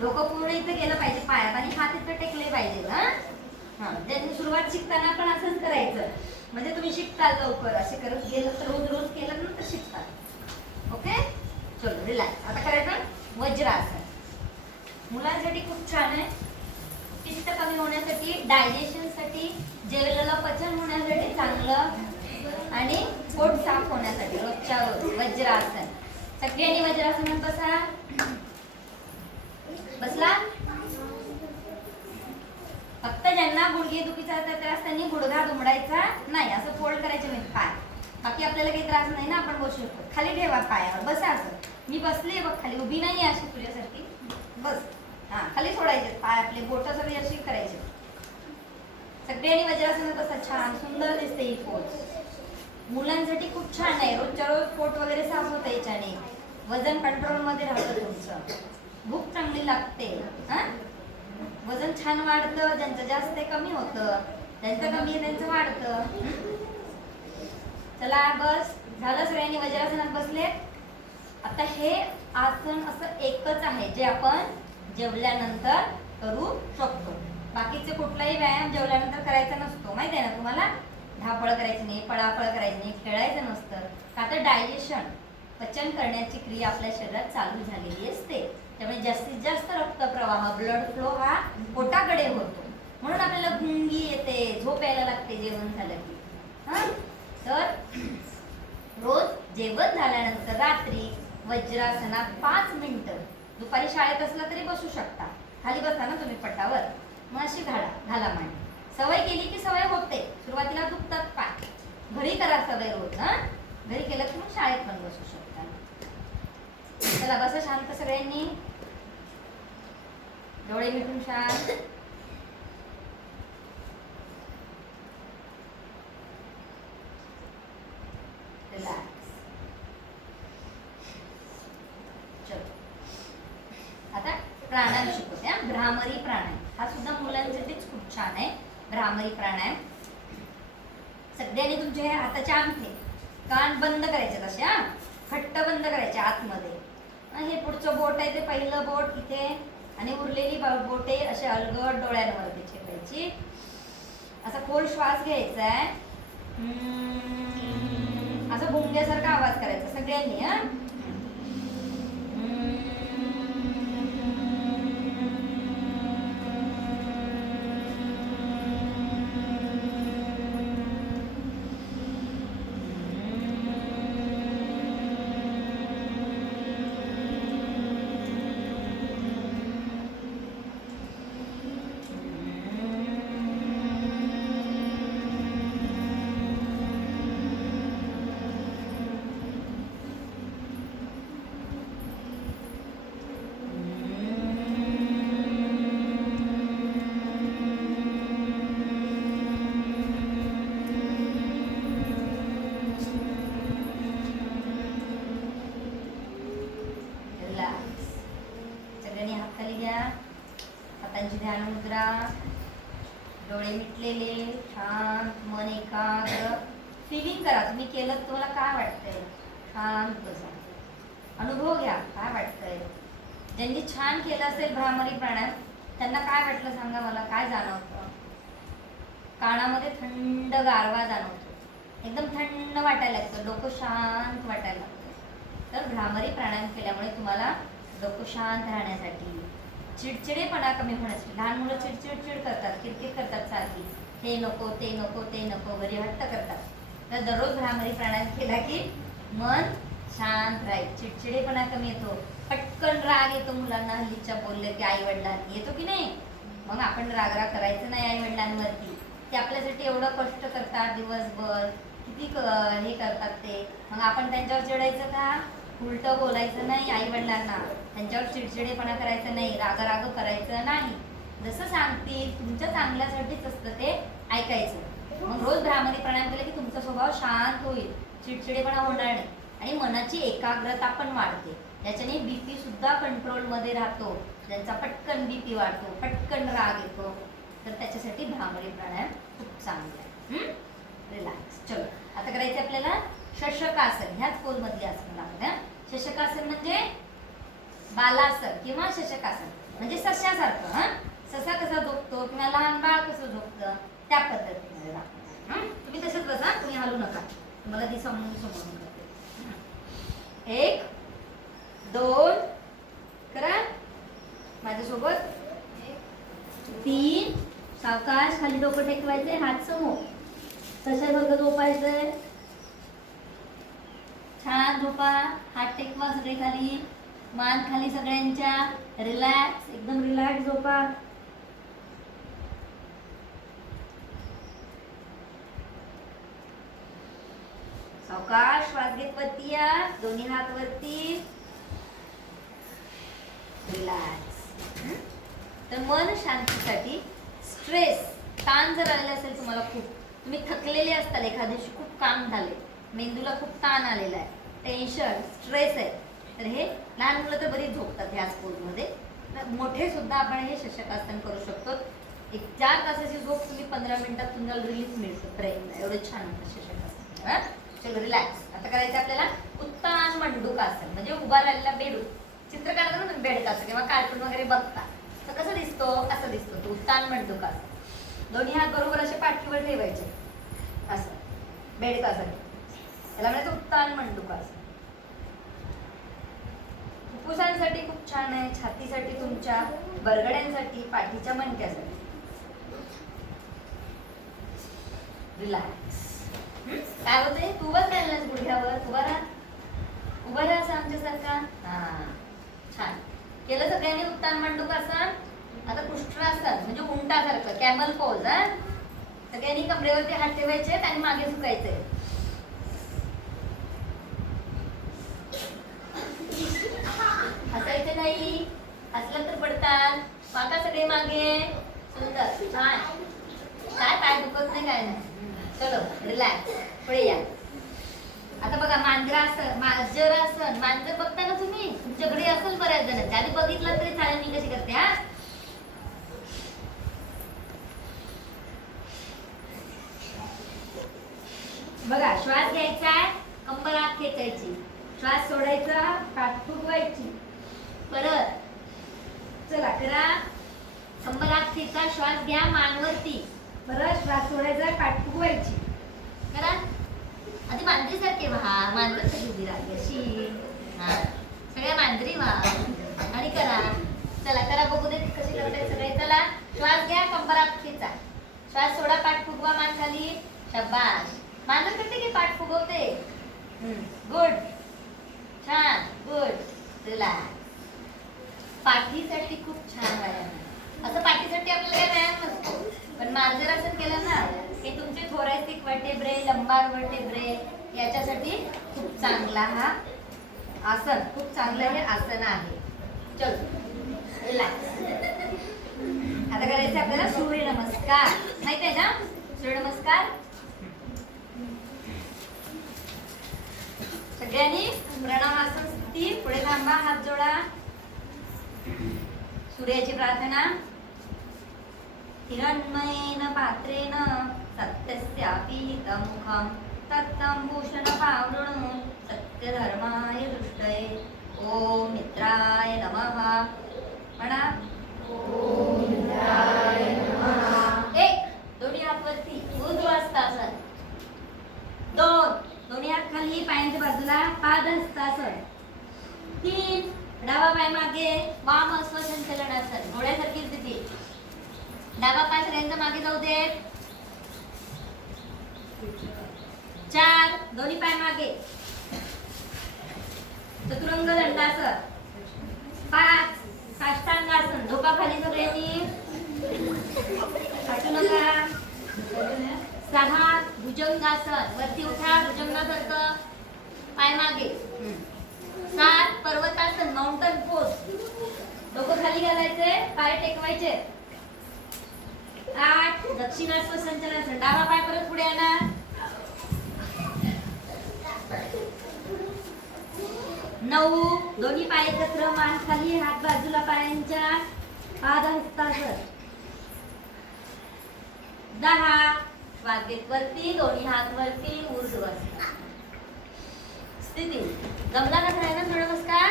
डोकं पूर्ण इथे गेलं पाहिजे पायात आणि हात इथे टेकले पाहिजे. हा, त्यांनी सुरुवात शिकताना पण असंच करायचं. म्हणजे तुम्ही शिकताल लवकर. असे करत गेलं तर रोज रोज केलं ना तर शिकताल. ओके, चलो रिलॅक्स. आता करायचं वज्रासन. मुलांसाठी खूप छान आहे. पित्त कमी होण्यासाठी, डायजेशनसाठी, जेवलेलं पचन होण्यासाठी चांगलं आणि पोट साफ होण्यासाठी रोजच्या रोज वज्रासन. सगळ्यांनी वज्रासनात बसा. बसला. फक्त ज्यांना गुडघे दुखीचा त्रास त्यांनी गुडघा दुमडायचा नाही, असं फोल्ड करायचे नाही पाय. बाकी आपल्याला काही त्रास नाही ना, आपण बसू शकतो. खाली ठेवा पायावर, बसा असं. मी बसली बघ खाली, उभी नाही अशी तुझ्यासारखी. बस. हा, खाली सोडायचे पाय, आपले बोट सगळी अशी करायचे. सगळ्यांनी वज्रासनात बसा. छान सुंदर दिसते ही पोज. मुलांसाठी खूप छान आहे. रोजच्या रोज पोट वगैरे साफ होतं याच्याने. वजन कंट्रोल मध्ये राहतं तुमचं. भूक चांगली लागते. हा, वजन छान वाढतं. ज्यांचं जास्त आहे कमी होतं, ज्यांचं कमी आहे त्यांचं वाढतं. चला बस झालं. सगळ्यांनी वज्रासनात बसले. आता हे आसन असं एकच आहे जे आपण जेवल्यानंतर करू शकतो. बाकीचे कुठलाही व्यायाम जेवल्यानंतर करायचा नसतो, माहिती आहे ना तुम्हाला. धावपळ करायची नाही, पळापळ करायची नाही, खेळायचं नसतं. का तर डायजेशन, पचन करण्याची क्रिया आपल्या शरीरात चालू झालेली असते. त्यामुळे जास्तीत जास्त रक्तप्रवाह, ब्लड फ्लो हा पोटाकडे होतो. म्हणून आपल्याला गुंगी येते, झोप यायला लागते जेवण झालं की. हा, तर रोज जेवण झाल्यानंतर रात्री वज्रासनात 5 मिनिटं. दुपारी शाळेत असला तरी बसू शकता. खाली बसता ना तुम्ही पटावर, मग अशी घाला मांडी. सवय केली की सवय होते. सुरुवातीला दुखतात पाय, घरी करा सवय रोज. हा, घरी केलं की मग शाळेत पण बसू शकता. चला बसा शांत सगळ्यांनी. डोळे मिटून शांत. रिलॅक्स. चलो आता प्राणायाम शिकवते. भ्रामरी प्राणायाम हा सुद्धा मुलांसाठीच खूप छान आहे. भ्रामरी प्राणायाम. सगळ्यांनी तुमचे हाताचे अंगठे, कान बंद करायचे तसे. हा, घट्ट बंद करायचे आतमध्ये. हे पुढचं बोट आहे ते पहिलं बोट इथे, आणि उरलेली बोटे असे अलगद डोळ्यांवरती ठेवायची. असा खोल श्वास घ्यायचा आहे. असं भुंग्यासारखा आवाज करायचा सगळ्यांनी. हा, सगळ्यांनी हात खाली घ्या. हातांची ध्यान मुद्रा. डोळे मिटलेले, शांत, मन एकाग्र. फिलिंग करा तुम्ही केलं तुम्हाला काय वाटतंय. शांत बसा, अनुभव घ्या काय वाटतंय. ज्यांनी छान केलं असेल भ्रामरी प्राणायाम त्यांना काय वाटलं सांगा मला. काय जाणवतं. कानामध्ये थंड गारवा जाणवतो. एकदम थंड वाटायला लागतं. डोकं शांत वाटायला लागतं. तर भ्रामरी प्राणायाम केल्यामुळे तुम्हाला डोकं शांत राहण्यासाठी, चिडचिडेपणा कमी होण्यासाठी. लहान मुलं चिडचिड करतात, किरकिर करतात सारखी. हे नको ते नको ते नको, घरी हट्ट करतात. तर दररोज भ्रामरी प्राणायाम केला की मन शांत राहील, चिडचिडेपणा कमी येतो. पटकन राग येतो मुलांना हल्लीच्या बोलले की आई वडिलांनी येतो की नाही. मग आपण राग करायचं नाही आई वडिलांवरती. ते आपल्यासाठी एवढं कष्ट करतात दिवसभर, किती हे करतात ते. मग आपण त्यांच्यावर चिडायचं का. उलटं बोलायचं नाही आई वडिलांना. त्यांच्यावर चिडचिडेपणा करायचं नाही, राग करायचं नाही. जसं सांगतील तुमच्या चांगल्यासाठीच असतं ते ऐकायचं. मग रोज भ्रामरी प्राणायाम केलं की तुमचा स्वभाव शांत होईल, चिडचिडेपणा होणार नाही आणि मनाची एकाग्रता पण वाढते. त्याच्याने बीपी सुद्धा कंट्रोलमध्ये राहतो. ज्यांचा पटकन बीपी वाढतो, पटकन राग येतो, तर त्याच्यासाठी भ्रामरी प्राणायाम खूप चांगला आहे. रिलॅक्स. चलो आता करायचं आपल्याला शशकासन. ह्याच पोलमधली आसन आपण. शशकासन म्हणजे बालासन किंवा शशकासन म्हणजे सश्यासारखं. ससा कसा झोपतो किंवा लहान बाळ कसं झोपतं त्या पद्धतीने तुम्ही तसेच बसा, तुम्ही हलू नका. मला ती समोरून करते. 1 2 करा माझ्यासोबत. 3 सावकाश खाली डोकं टेकवायचे, हात समोर तशासारखं झोपायचंय. छान झोपा, हात टेकवा सगळे खाली, मान खाली सगळ्यांच्या. रिलॅक्स, एकदम रिलॅक्स झोपा. सावकाश श्वास घेत वरती या, दोन्ही हात वरती. रिलॅक्स. तर मन शांतीसाठी स्ट्रेस, ताण जर आलेला असेल तुम्हाला, खूप तुम्ही थकलेले असताल, एखाद्या दिवशी खूप काम झाले, मेंदूला खूप ताण आलेला आहे, टेन्शन स्ट्रेस आहे, तर हे लहान मुलं तर बरीच झोपतात ह्या स्पोर्टमध्ये. मोठे सुद्धा आपण हे शशकासन करू शकतो. एक 4 तासाची झोप तुम्ही 15 मिनिटात तुम्हाला रिलीफ मिळतं ब्रेनला. एवढं छान होतं शशकासन. चलो रिलॅक्स. आता करायचं आपल्याला उत्तान मंडूकासन, म्हणजे उभा राहिलेला बेडूक. चित्र काढता ना तुम्ही बेडकाचं किंवा कार्टून वगैरे बघता, तर कसं दिसतो, असं दिसतो तो उत्तान मंडूकासन. दोन्ही हात बरोबर असे पाठीवर ठेवायचे, असं बेडकासन. त्याला म्हणायचं उत्तान मंडूकासन. फुफ्फुसांसाठी खूप छान आहे, छातीसाठी, तुमच्या बरगड्यांसाठी, पाठीच्या मणक्यासाठी. रिलॅक्स. काय होतंय, तू बस राहिलास गुडघ्यावर, उभा राहा, उभा राहा असं आमच्यासारखा. हा छान केलं सगळ्यांनी उत्तान मंडूकासन. आता पृष्ठासन म्हणजे उंटासारखं, कॅमल पोज. सगळ्यांनी कमरेवरती हात ठेवायचे आणि मागे झुकायचे. हसायचे नाही, हसलं तर पडतात. पाका सगळे मागे. सुंदर, छान. काय पाय दुखत नाही, काय नाही. चलो रिलॅक्स. पुढे या. आता बघा मांजरासन, मांजरासन. मांजर बघता ना तुम्ही, तुमच्याकडे असेल बऱ्याच जण, त्याने बघितलं तरी चालेल. मी कशी करते, हा बघा. श्वास घ्यायचा, कंबर आत खेचायची, श्वास सोडायचा, पाठ फुगवायची. परत चला करा. कंबर आत खेचा, श्वास घ्या मानवरती, परत श्वास सोडायचा, पाठ फुगवायची. करा. आधी मांजरीसारखे व्हा, मांजरीसारखी उभी राहा अशी. हा सगळ्या मांजरी व्हा आणि करा. चला करा, बघू दे कशी करताय सगळे. चला श्वास घ्या, कंबर आत खेचा, श्वास सोडा, पाठ फुगवा, मान खाली. शाबाश. मांजर करते की पाठ फुगवते. गुड, छान, गुड. रिलॅक्स. पाठीसाठी खूप छान व्यायाम आहे. असं पाठीसाठी आपल्याला काय व्यायाम नसतो, पण मांजरासन केलं ना की तुमचे थोरॅसिक वर्टेब्रे, लंबार वर्टेब्रे याच्यासाठी खूप चांगला हा आसन, खूप चांगलं हे आसन आहे. चलो रिलॅक्स. आता करायचं आपल्याला सूर्य नमस्कार. माहिती आहे ना सूर्य नमस्कार. सगळ्यांनी प्रणवासन स्थिती, पुढे थांबा, हात जोडा. सूर्याची प्रार्थना. हिरण्मयेन पात्रेण सत्यस्यापि हितमुखं तत्तं भूषणपावृणं सत्यधर्माय दृष्टये. ओम मित्राय नमः. म्हणा ओम मित्राय नमः. 1 दोन्ही हात वरती, ऊर्ध्वास्तासन. 2 दोन्ही हात खाली, पायांच्या बाजूला, पादहस्तासन. 3 डावा पाय मागे, वाम श्वसनचलनासन, घोड्यासारखी स्थिती. डावा पाय सगळ्यांचा मागे जाऊ दे. 4 दोन्ही पाय मागे, चतुरंग दंडासन. 5 साष्टांगासन, डोका खाली सगळ्यांनी, हटू नका. 6 भुजंगासन, वरती उठा भुजंगासारखं, पाय मागे. 7 पर्वतासन, माउंटन पोज, डोकं खाली घालायचे, पाय टेकवायचे. 8 दक्षिणास्व संचलनासन, डावा पाय परत पुढे आणा. 9 दोन्ही पाय एकत्र, मान खाली, हात बाजूला पायांच्या, पादहस्तासन. 10 श्वास घेत वरती, दोन्ही हात वरती, ऊर्ध्वासन स्थिती. जमला का करायला सूर्य नमस्कार?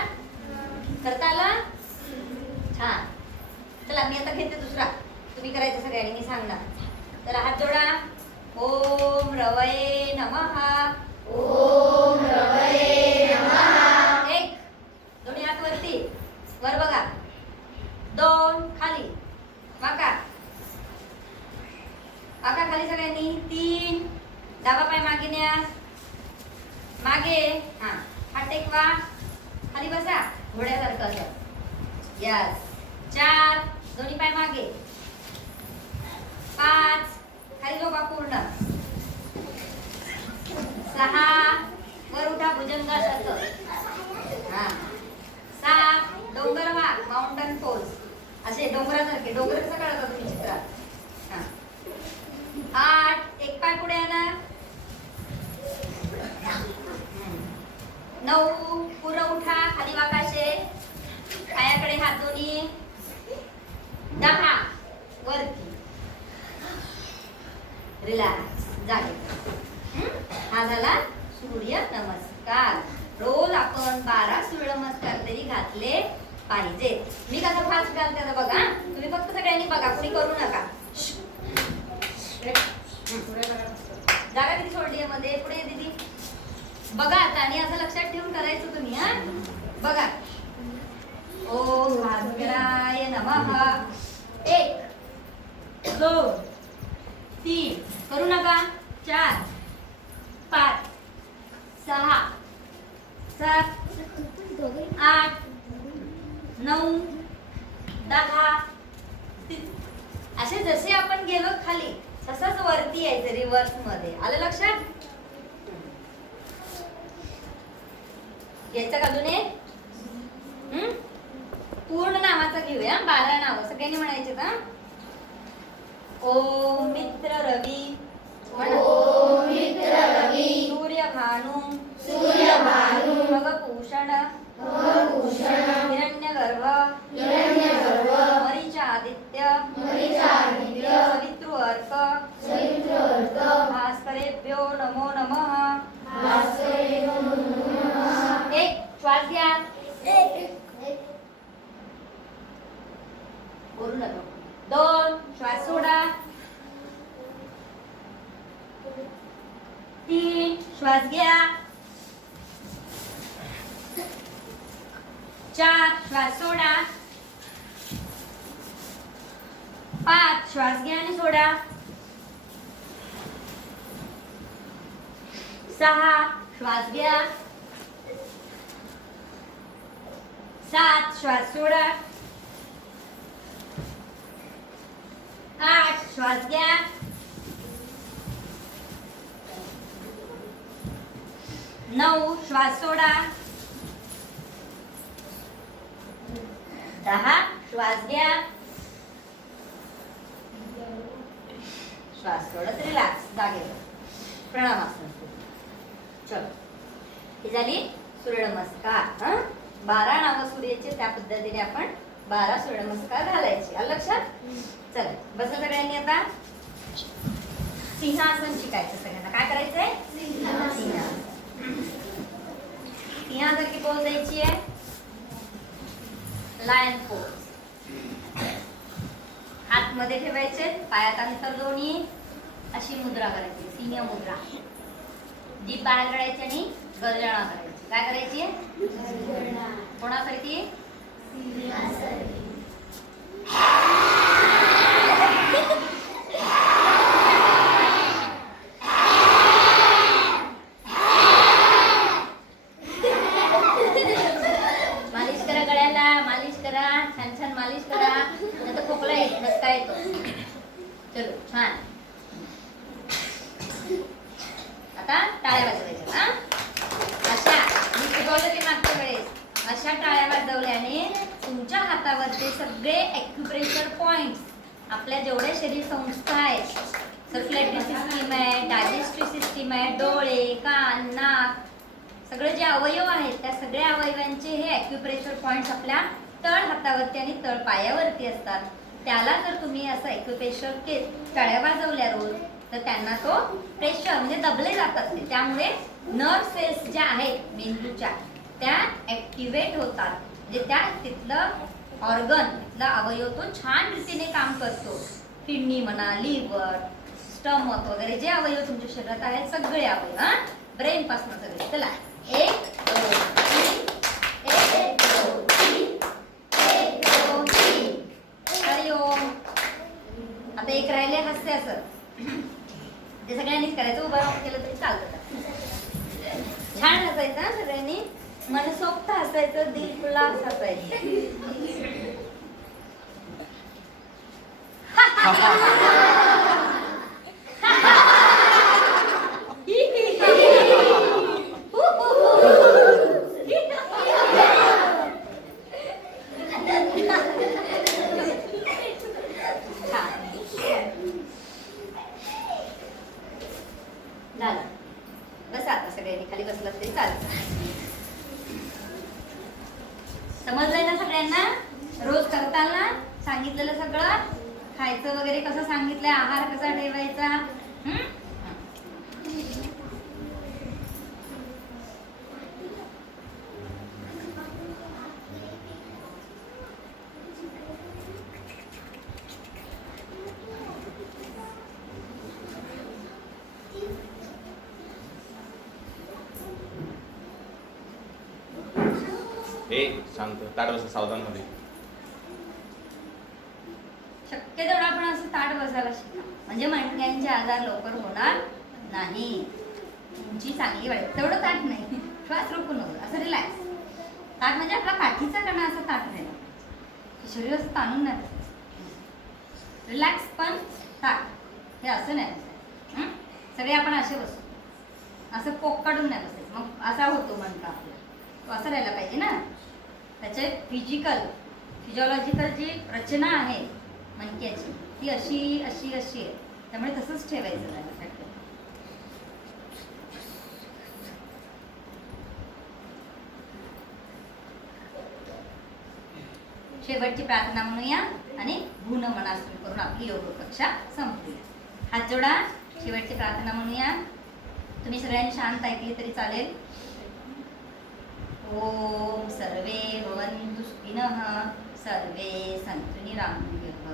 करता आला? छान. चला मी आता घेते दुसरा, तुम्ही करायचं सगळ्यांनी, मी सांगणार. चला हात जोडा, ओम रवये नमः. ओम रवये नमः. एक, दोन्ही हात वरती, वर बघा. दोन, खाली, वाका वाका खाली सगळ्यांनी. तीन, डावा पाय मागे न्या, मागे. हा, हात टेकवा, खाली बसा घोड्यासारखं असं. यस. चार, दोन्ही पाय मागे. पाच, खाली झोपा पूर्ण. सहा, वर उठा भुजंगासारखं. हा. सात, डोंगर वाक, माउंटन पोज, असे डोंगरासारखे. डोंगर कसं काढता तुम्ही चित्रात? हा. आठ, एक पाय पुढे आणा. नऊ, पूर्ण उठा, खाली वाकाशे, पायाकडे हात दोन्ही. दहा, वरती, रिलॅक्स, जागे. हा झाला सूर्य नमस्कार. रोज आपण 12 सूर्य नमस्कार तरी घातले पाहिजे. मी कसं फास्ट घालते आता बघा. तुम्ही फक्त सगळ्यांनी बघा, कुणी करू नका. जागा किती सोडली आहे मध्ये? पुढे दीदी बघा आता, आणि असं लक्षात ठेवून करायचं तुम्ही. हा बघा. ओम भास्कराय नमः. एक, दोन, तीन, करू नका. चार, पाच, सहा, सात, आठ, नऊ, दहा. असे जसे आपण गेलो खाली तसंच वरती यायचं रिव्हर्स मध्ये. आलं लक्षात? यायचं का अजून एक? पूर्ण नावाचं घेऊया. 12 नावं सगळ्यांनी म्हणायचे का? ओम मित्र रवी, ओम मित्र रवी, सूर्य भानु, सूर्य भानु, भूषण, भूषण, हिरण्यगर्भ, हिरण्यगर्भ, मरीच आदित्य, मरीचादित्य, सवितृ अर्क, सवितृअर्क, भास्करेभ्यो नमो नमः. भास्करे नमो नमः. एक, श्वास घ्या. बोलू नका. दोन, श्वास सोडा. तीन, श्वास घ्या. चार, श्वास सोडा. पाच, श्वास घ्या आणि सोडा. सहा, श्वास घ्या. सात, श्वास सोडा. आठ, श्वास घ्या. नऊ, श्वास सोडा. 10, श्वास घ्या. श्वास सोडत रिलॅक्स जागेवर. प्रणामासन. चलो, ही झाली सूर्यनमस्कार. 12 नावं सूर्याचे, त्या पद्धतीने आपण 12 सूर्यनमस्कार घालायचे. आलं लक्षात? चला बसा सगळ्यांनी. आता सिंहासन शिकायचं सगळ्यांना. काय करायचंय? सिंहासन. सिंहासारखी पोज द्यायची आहे. Lion pose. हात मध्ये ठेवायचे, पायात अंतर दोन्ही. अशी मुद्रा करायची, सिंह मुद्रा. जीभ बाहेर काढायची आणि गर्जना करायची. काय करायची? कोणासारखी? मालिश करा गळ्याला, मालिश करा, छान छान मालिश करा. नाही खोकला येत, धसका येतो. चलो छान. आता टाळ्या वाजवायच्या. अशा मी शिकवलं ते मागच्या वेळेस. अशा टाळ्या वाजवल्याने तुमच्या हातावरचे सगळे ॲक्युप्रेशर पॉइंट्स, आपल्या जेवढ्या शरीर संस्था आहेत, सर्क्युलेटरी सिस्टीम आहे, डायजेस्टिव्ह सिस्टीम आहे, डोळे, कान, नाक, सगळे जे अवयव आहेत त्या सगळ्या अवयवांचे हे ॲक्युप्रेशर पॉइंट्स आपल्या तळ हातावरती आणि तळ पायावरती असतात. त्याला जर तुम्ही असं ॲक्युप्रेशर टाळ्या वाजवल्या रोज, तर त्यांना तो प्रेशर म्हणजे दबले जातात ते. त्यामुळे नर्व सेल्स ज्या आहेत मेंदूच्या, त्या ॲक्टिवेट होतात. म्हणजे त्या तिथलं ऑर्गन, तिथला अवयव तो छान रीतीने काम करतो. किडनी म्हणा, लिव्हर, स्टमक वगैरे जे अवयव तुमच्या शरीरात आहेत सगळे अवयव हा ब्रेन पासून सगळे. चला 1 2 3 1 2 3 1 2 3 हरिओम. आता एक राहिले हास्य असं ते सगळ्यांनीच करायचं. उभं राहून केलं तरी चालतं. छान हसायचं हा सगळ्यांनी मनसोक्त हसायचं दिल खुला हसायचं. झालं बस. आता सगळ्यांनी खाली बसलं तरी चालतं. समजलंय ना सगळ्यांना? रोज करताना सांगितलेलं सगळं खायचं वगैरे कसं सांगितलंय, आहार कसा ठेवायचा. हे शांत ताट बसा सावधान मध्ये. शक्य तेवढं आपण असं ताट बसायला शिका म्हणजे मणक्यांचे आजार लवकर होणार नाही. तुमची चांगली वाढेल. तेवढं ताट नाही, श्वास रोखून नको, असं रिलॅक्स. ताट म्हणजे आपला पाठीचा कणा असं ताट नाही, शरीर असं ताणून नाही. रिलॅक्स पण ताट हे असं नाही. सगळे आपण असे बसू, असं पोक काढून नाही बसायचं. मग असा होतो मणका आपला, तो असं राहायला पाहिजे ना. त्याचे फिजिओलॉजिकल जी रचना आहे मणक्याची ती अशी अशी अशी आहे. त्यामुळे तसंच ठेवायचं त्याला. शेवटची प्रार्थना म्हणूया आणि भून मना सुरू करून आपली योग कक्षा संपवूया. हात जोडा. शेवटची प्रार्थना म्हणूया. तुम्ही सगळ्यांनी शांत ऐकली तरी चालेल. ओम सर्वे भवन्तु सुखिनः सर्वे सन्तु निरामयाः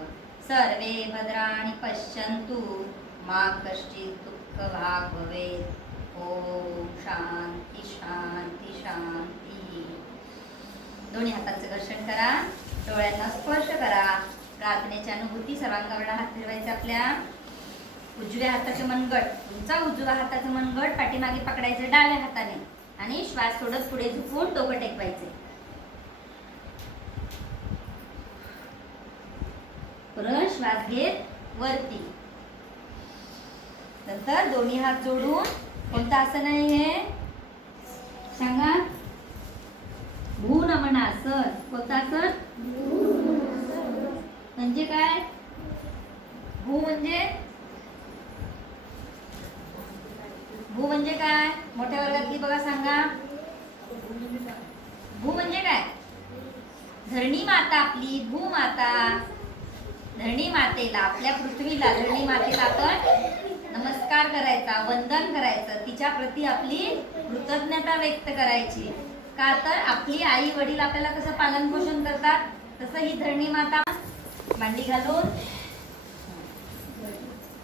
सर्वे भद्राणि पश्यन्तु मा कश्चित् दुःखभाग् भवेत्. ओम शांती शांती शांती. दोन्ही हातांचं घर्षण करा. डोळ्यांना स्पर्श करा. प्रार्थनेची अनुभूती. सर्वांगावर हात फिरवायचे. आपल्या उजव्या हाताचं मनगट, तुमचा उजव्या हाताचं मनगट पाठीमागे पकडायचं डाव्या हाताने आणि श्वास सोडत पुढे झुकून डोकं टेकवायचे. परत श्वास घेत वरती. नंतर दोन्ही हात जोडून कोणतं आसन आहे हे सांगा. भूनमनासन. कोणतं आसन? म्हणजे काय? भू म्हणजे काय? मोठ्या वर्गातली बघा सांगा. भू म्हणजे काय? धरणी माता आपली भूमाता. धरणी मातेला, आपल्या पृथ्वीला, धरणी मातेला आपण नमस्कार करायचा, वंदन करायचं, तिच्या प्रती आपली कृतज्ञता व्यक्त करायची. का तर आपली आई वडील आपल्याला कसं पालन पोषण करतात तसं ही धरणी माता. मांडी घालून.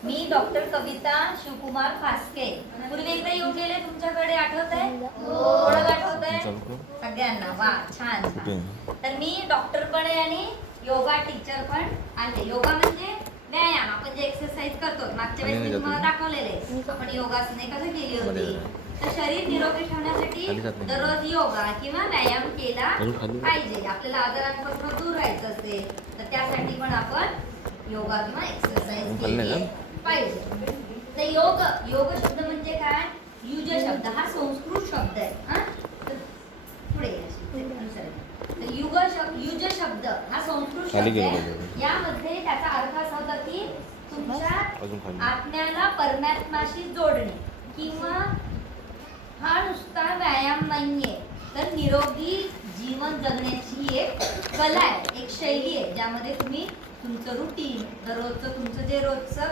मी डॉक्टर कविता शिवकुमार फास्के पूर्वी एकदा येऊन गेले तुमच्याकडे, आठवत आहे? ओळख आठवत आहे सगळ्यांना? वा छान छान. तर मी डॉक्टर पण आहे आणि योगा टीचर पण आहे. योगा म्हणजे व्यायाम. आपण जे एक्सरसाइज करतो मागच्या वेळेस मी तुम्हाला दाखवलेले आपण योगासने कसं केली होती. तर शरीर निरोगी ठेवण्यासाठी दररोज योगा किंवा व्यायाम केला पाहिजे. आपल्याला आजारांपासून दूर राहायचं असेल तर त्यासाठी पण आपण योगा किंवा एक्सरसाइज केली पाहिजे. तर योग शब्द म्हणजे काय? युज शब्द हा संस्कृत शब्द आहे. पुढे युज शब्द हा संस्कृत शब्द आहे. यामध्ये त्याचा अर्थ असा होता की तुमच्या आत्म्याला परमात्म्याशी जोडणे किंवा हा नुसता व्यायाम नाहीये तर निरोगी जीवन जगण्याची एक कला आहे, एक शैली आहे ज्यामध्ये तुम्ही तुमचं रुटीन, दररोजचं तुमचं जे रोजचं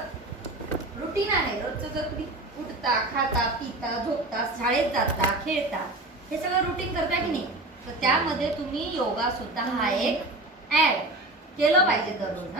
रुटीन आहे, रोजचं जर तुम्ही उठता, खाता, पिता, झोपता, शाळेत जाता, खेळता, हे सगळं रुटीन करता की नाही, तर त्यामध्ये तुम्ही योगा सुद्धा हा एक ऍड केलं पाहिजे दररोज.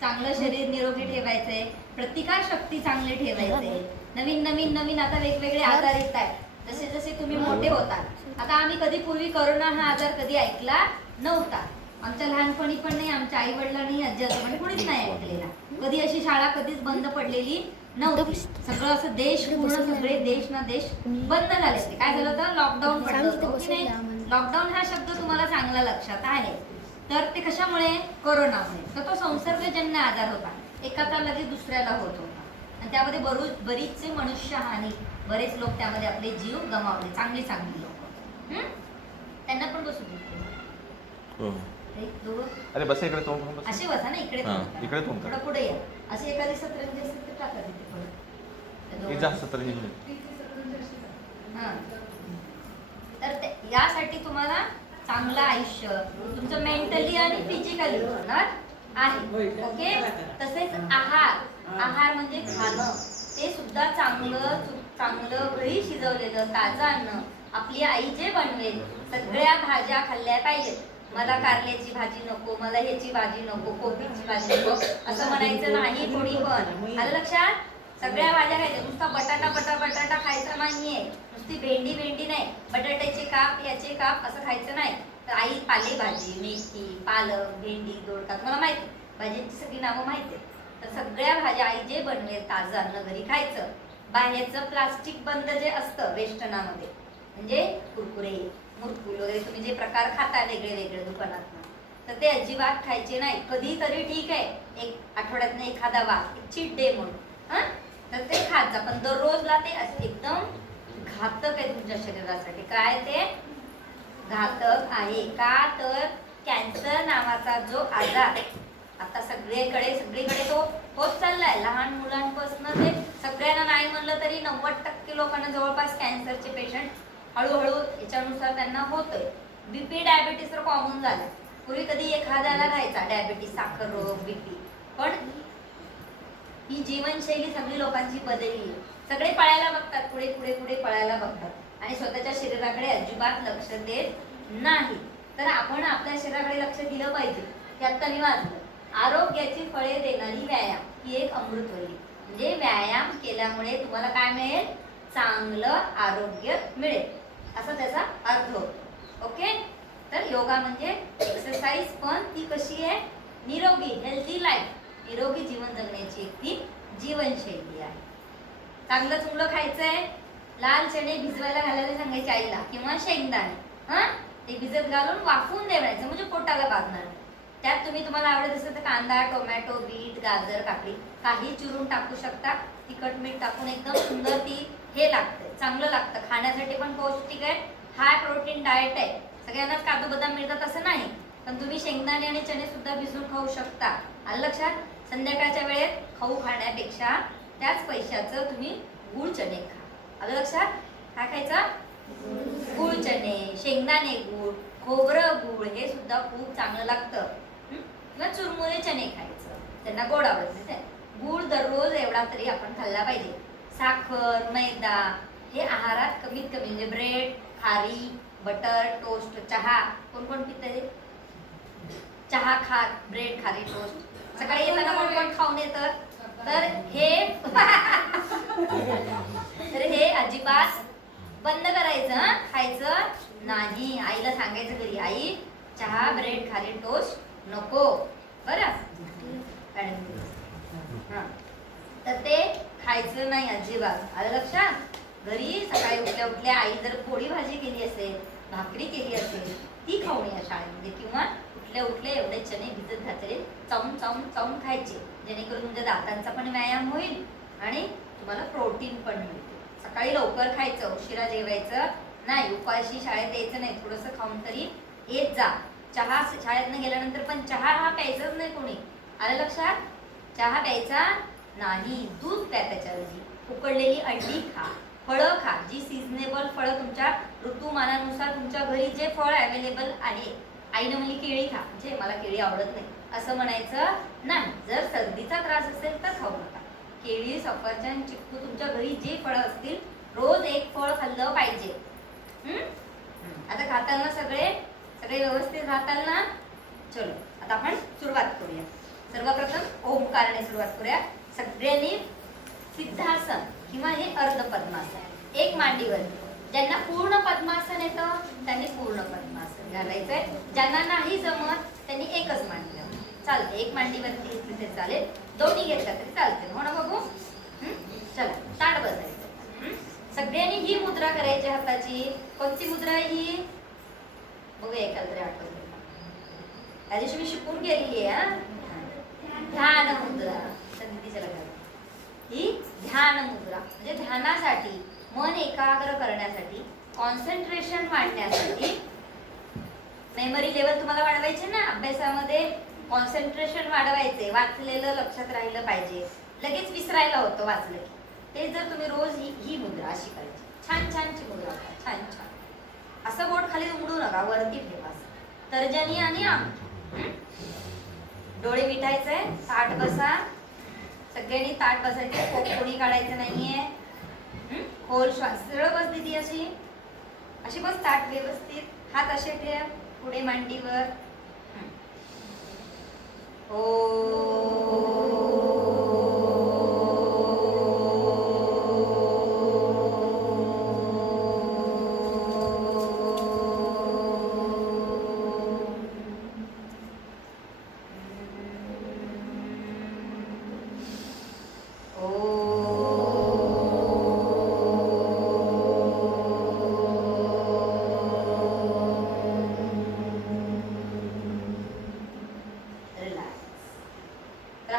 चांगलं शरीर निरोगी ठेवायचंय, प्रतिकारशक्ती चांगली ठेवायचे. नवीन नवीन नवीन आता वेगवेगळे आजार येत आहेत. जसे जसे तुम्ही मोठे होतात. आता आम्ही कधी पूर्वी कोरोना हा आजार कधी ऐकला नव्हता. आमच्या लहानपणी पण नाही, आमच्या आई वडिलांनी आजी आजोबांनी कोणीच नाही ऐकलेला. कधी अशी शाळा कधीच बंद पडलेली नव्हती. सगळं असं देश पूर्ण सगळे देश ना देश बंद झाले होते. काय झालं होतं, लॉकडाऊन पडलं होतं की नाही. लॉकडाऊन हा शब्द तुम्हाला चांगला लक्षात आहे. तर ते कशामुळे, कोरोनामुळे. तर तो संसर्गजन्य आजार होता, एकाचा लगेच दुसऱ्याला होत होता. आणि त्यामध्ये बरीचसे मनुष्यहानी, बरेच लोक त्यामध्ये आपले जीव गमावले. चांगली चांगली लोक. त्यांना पण बसू देते. अरे बस इकडे तोंड करून बस. असे बसा ना, इकडे इकडे तोंड थोडं पुढे या. अशी एखादी सतरंजी असेल तर टाका तिथे पुढे. हे जास्त तर हां. तर यासाठी तुम्हाला चांगलं आयुष्य तुमचं मेंटली आणि फिजिकली होणार आहे. ओके. तसेच आहार म्हणजे खाणं, ते सुद्धा चांगलं घरी शिजवलेलं ताजं अन्न आपली आई जे बनवेल, सगळ्या भाज्या खाल्ल्या पाहिजेत. मला कारल्याची भाजी नको, मला ह्याची भाजी नको, कोबीची भाजी नको असं म्हणायचं नाही कोणी पण. आलं लक्षात. सगळ्या भाज्या खायच्या. नुसता बटाटा खायचा नाहीये. नुसती भेंडी नाही, बटाट्याचे काप याचे काप असं खायचं नाही. तर आई पालेभाजी, मेथी, पालक, भेंडी, दोडका, तुम्हाला माहिती भाज्यांची सगळी नावं माहिती आहेत. तर सगळ्या भाज्या आई जे बनवेल ताजं अन्न घरी खायचं. बाहेरचं प्लास्टिक बंद जे असतं वेस्टर्नामध्ये, म्हणजे कुरकुरे, मुरकुल वगैरे तुम्ही जे प्रकार खाता वेगळे वेगळे दुकानात, तर ते अजिबात खायचे नाही. कधीतरी ठीक आहे, एक आठवड्यातनं एखादा वार, एक चीट डे म्हणून तर ते खात जा. पण दररोजला ते एकदम घातक आहे तुमच्या शरीरासाठी. काय ते घातक आहे का, तर कॅन्सर नावाचा जो आजार आता सगळीकडे तो होत चाललाय. लहान मुलांपासून ते सगळ्यांना नाही म्हणलं तरी 90% लोकांना जवळपास कॅन्सरचे पेशंट हळूहळू याच्यानुसार त्यांना होतोय. बीपी डायबिटीस तर कॉमन झालं. पूर्वी कधी एखाद्याला राहायचा डायबिटीस, साखर रोग, बीपी. पण ही जीवनशैली सगळी लोकांची बदलली. सगळे पळायला बघतात, पुढे पळायला बघतात आणि स्वतःच्या शरीराकडे अजिबात लक्ष देत नाही. तर आपण आपल्या शरीराकडे लक्ष दिलं पाहिजे. ते आता मी वाचलं. आरोग्याची फळे देणारी व्यायाम ही एक अमृतवल्ली. म्हणजे व्यायाम केल्यामुळे तुम्हाला काय मिळेल, चांगलं आरोग्य मिळेल, असा त्याचा अर्थ होतो. ओके. तर योगा म्हणजे एक्सरसाइज, पण ती कशी आहे, निरोगी, हेल्दी लाईफ, निरोगी जीवन जगण्याची एक ती जीवनशैली आहे. चांगलं चुंगलं खायचंय. लाल चणे भिजवायला घालायला सांगायचे आईला, किंवा शेंगदाणे ते भिजत घालून वाफवून द्यायचं, म्हणजे पोटाला बांधणार. त्यात तुम्हाला आवडत असेल तर कांदा, टोमॅटो, बीट, गाजर, काकडी काही चिरून टाकू शकता. तिखट मीठ टाकून एकदम सुंदर ती हे लागतं, चांगलं लागतं. खाण्यासाठी पण पौष्टिक आहे. हाय प्रोटीन डाएट आहे. सगळ्यांनाच काजू बदाम मिळतात असं नाही, पण तुम्ही शेंगदाणे आणि चणे सुद्धा भिजून खाऊ शकता. आलं लक्षात. संध्याकाळच्या वेळेत खाऊ खाण्यापेक्षा त्याच पैशाचं तुम्ही गुळ चणे खा. आलं लक्षात. काय खायचं, गुळ चणे, शेंगदाणे गुळ, खोबरं गुळ, हे सुद्धा खूप चांगलं लागतं. किंवा चुरमुरे चणे खायचं, त्यांना गोड आवडत. गुळ दररोज एवढा तरी आपण खाल्ला पाहिजे. साखर, मैदा हे आहारात कमीत कमी. म्हणजे ब्रेड, खारी, बटर, टोस्ट, चहा. कोण पितं चहा, ब्रेड, खारी, टोस्ट. सकाळी येताना कोण खाऊन येतं. तर हे अजिबात बंद करायचं, खायचं नाही. आईला सांगायचं घरी, आई चहा, ब्रेड, खारी, टोस्ट नको, बरं. तर ते खायचं नाही अजिबात. आलं लक्षात. घरी सकाळी उठल्या आई जर पोळी भाजी केली असेल, भाकरी केली असेल, ती खाऊन या शाळेमध्ये. किंवा उठल्या एवढे चणे भिजत घातले चावून खायचे, जेणेकरून तुमच्या दातांचा पण व्यायाम होईल आणि तुम्हाला प्रोटीन पण मिळेल. सकाळी लवकर खायचं, उशिरा जेवायचं नाही. उपाशी शाळेत यायचं नाही. थोडंसं खाऊन तरी येत जा. चहा शाळेतनं गेल्यानंतर पण चहा हा प्यायचाच नाही कोणी. आलं लक्षात. चहा प्यायचा नाही. दूध प्या त्याच्याऐवजी. उकडलेली अंडी खा, फळं खा. जी सिजनेबल फळं तुमच्या ऋतुमानानुसार तुमच्या घरी जे फळ अवेलेबल आहे. आईनं म्हणली केळी खा, म्हणजे मला केळी आवडत नाही असं म्हणायचं नाही. जर सर्दीचा त्रास असेल तर खाऊ नका. केळी, सफरचंद, चिक्कू, तुमच्या घरी जे फळं असतील रोज एक फळ खाल्लं पाहिजे. आता खाताना सगळे व्यवस्थित राहताल ना. चलो आता आपण सुरुवात करूया. सर्वप्रथम ओंकारने सुरुवात करूया. सगळ्यांनी सिद्धासन किंवा हे अर्ध पद्मासन, एक मांडीवर. ज्यांना पूर्ण पद्मासन येतं त्यांनी पूर्ण पद्मासन घालायचंय. ज्यांना नाही जमत त्यांनी एकच मांडी घालायची. चालते, एक मांडीवरती घेतली तरी चालेल, दोन्ही घेतला तरी चालते. हो ना बघू? चला, ताट बसायचं. सगळ्यांनी ही मुद्रा करायची हाताची. कोणती मुद्रा आहे ही? बघूया एकाला तरी आठवत. त्या दिवशी मी शिकून गेलेली आहे. ध्यान मुद्रा. दिदीच्या लग्नात ही ध्यान मुद्रा म्हणजे ध्यानासाठी, मन एकाग्र करण्यासाठी, कॉन्सन्ट्रेशन वाढण्यासाठी. मेमरी लेवल तुम्हाला वाढवायचे ना अभ्यासामध्ये, कॉन्सन्ट्रेशन वाढवायचे, वाचलेलं लक्षात राहिलं पाहिजे, लगेच विसरायला होतं वाचलं की. ते जर तुम्ही रोज ही मुद्रा अशी करायची, छान छानची मुद्रा, छान छान. असं बोट खाली उमडू नका, वरती ठेवा. तर्जनी आणि आम. डोळे मिटायचे, ताट बसा. सगळ्यांनी ताट बसायचे, कोणी काढायचं नाहीये. खोल श्वास, सरळ बस दीदी, अशी बस, ताट व्यवस्थित, हात असे ठेव पुढे मांडीवर.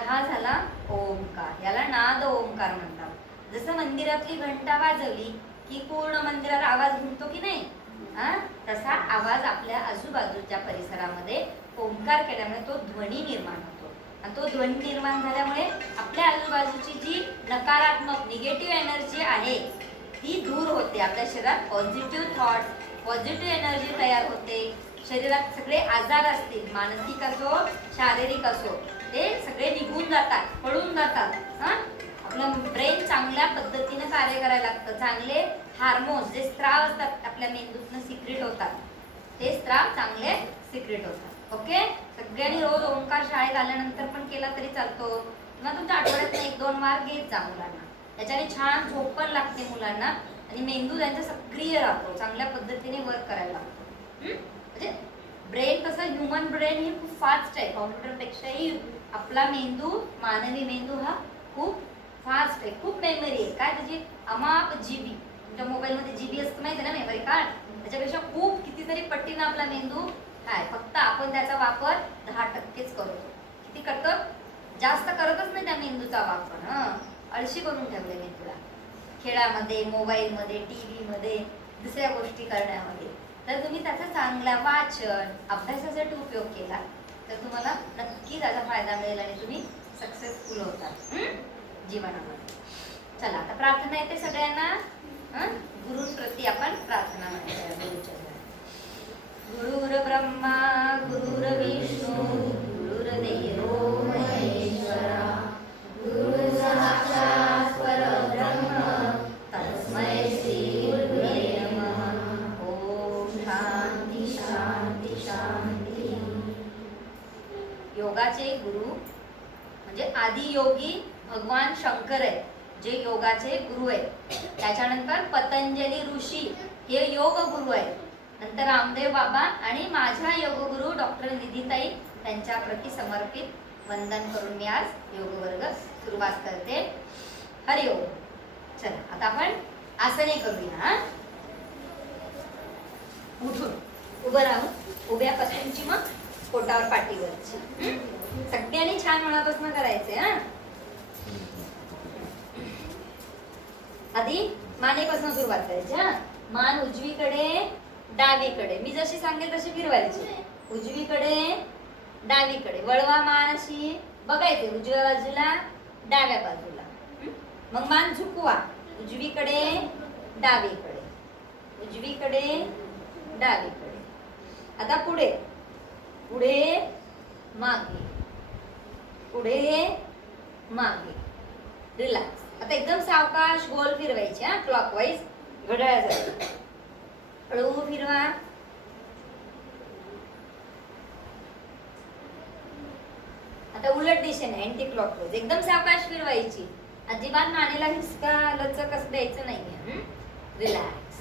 हा झाला ओंकार. याला नाद ओंकार म्हणतात. जसं मंदिरातली घंटा वाजवली की पूर्ण मंदिरात आवाज घुमतो की नाही, तसा आवाज आपल्या आजूबाजूच्या परिसरामध्ये ओंकार केल्यामुळे तो ध्वनी निर्माण होतो. आणि तो ध्वनी निर्माण झाल्यामुळे आपल्या आजूबाजूची जी नकारात्मक निगेटिव्ह एनर्जी आहे ती दूर होते. आपल्या शरीरात पॉझिटिव्ह थॉट्स, पॉझिटिव्ह एनर्जी तयार होते. शरीरात सगळे आजार असतील, मानसिक असो शारीरिक असो, ते सगळे निघून जातात, पळून जातात. आपलं ब्रेन चांगल्या पद्धतीने कार्य करायला लागतं. चांगले हार्मोन्स, जे स्त्राव असतात आपल्या मेंदूतनं सिक्रेट होतात, ते स्त्राव चांगले सिक्रेट होतात. ओके, सगळ्यांनी रोज ओंकार शाळेत आल्यानंतर पण केला तरी चालतो, किंवा तुमच्या आठवड्यात 1-2 वार घेत जा मुलांना. त्याच्याने छान झोप पण लागते मुलांना आणि मेंदू त्यांचा सक्रिय राहतो, चांगल्या पद्धतीने वर्क करायला लागतो. म्हणजे ब्रेन तसं, ह्युमन ब्रेन ही खूप फास्ट आहे, कॉम्प्युटरपेक्षाही आपला मेंदू, मानवी मेंदू हा खूप फास्ट आहे, खूप मेमरी आहे. काय त्याची अमाप जीबी, तुमच्या मोबाईलमध्ये जीबी असतं माहिती आहे ना, मेमरी कार्ड, त्याच्यापेक्षा खूप कितीतरी पट्टीनं आपला मेंदू आहे. फक्त आपण त्याचा वापर 10%च करतो. किती करतो? जास्त करतच नाही त्या मेंदूचा वापर. आळशी करून ठेवले मेंदूला, खेळामध्ये, मोबाईलमध्ये, टीव्हीमध्ये, दुसऱ्या गोष्टी करण्यामध्ये. तर तुम्ही त्याचा चांगला वाचन, अभ्यासासाठी उपयोग केला तर तुम्हाला नक्की त्याचा फायदा मिळेल आणि तुम्ही सक्सेसफुल होतात जीवनामध्ये. चला, आता प्रार्थना येते सगळ्यांना. गुरुंप्रती आपण प्रार्थना म्हणतो. गुरुर ब्रह्मा गुरुर्विष्णू गुरुर्देवो महेश्वरा गुरु साक्षात् परब्रह्म तस्मै श्री गुरुवे नमः. ओम शांती शांती शांती. योगाचे गुरु म्हणजे आदि योगी भगवान शंकर आहे, जे योगाचे गुरु आहेत. त्याच्यानंतर पतंजली ऋषी हे योग गुरु आहेत. नंतर रामदेव बाबा आणि माझ्या योगगुरु डॉक्टर निधीताई त्यांच्या प्रती समर्पित वंदन करून मी आज योग वर्ग सुरुवात करते. हरिओम. चला, आता आपण आसने करूया. उठून उभं राहून, उभ्या पासूनची मग पोटावर पाठीवरची. सगळ्यांनी छान मनापासून करायचे. आधी मानेपासून सुरुवात करायची. मान उजवीकडे डावीकडे, मी जशी सांगेल तशी फिरवायची. उजवीकडे डावीकडे, वळवा मान अशी बघायचे, उजव्या बाजूला डाव्या बाजूला. मग मान झुकवा, उजवीकडे डावीकडे, उजवीकडे डावीकडे. आता पुढे पुढे मागे, पुढे मागे. रिलॅक्स. आता एकदम सावकाश गोल फिरवायचे, क्लॉकवाईज घड्याळासारखं. हळू फिरवा. आता उलट दिशेने अँटी क्लॉकवाईज एकदम सावकाश फिरवायची. अजिबात मानेला हिसका लचक असं द्यायचं नाहीये. रिलॅक्स.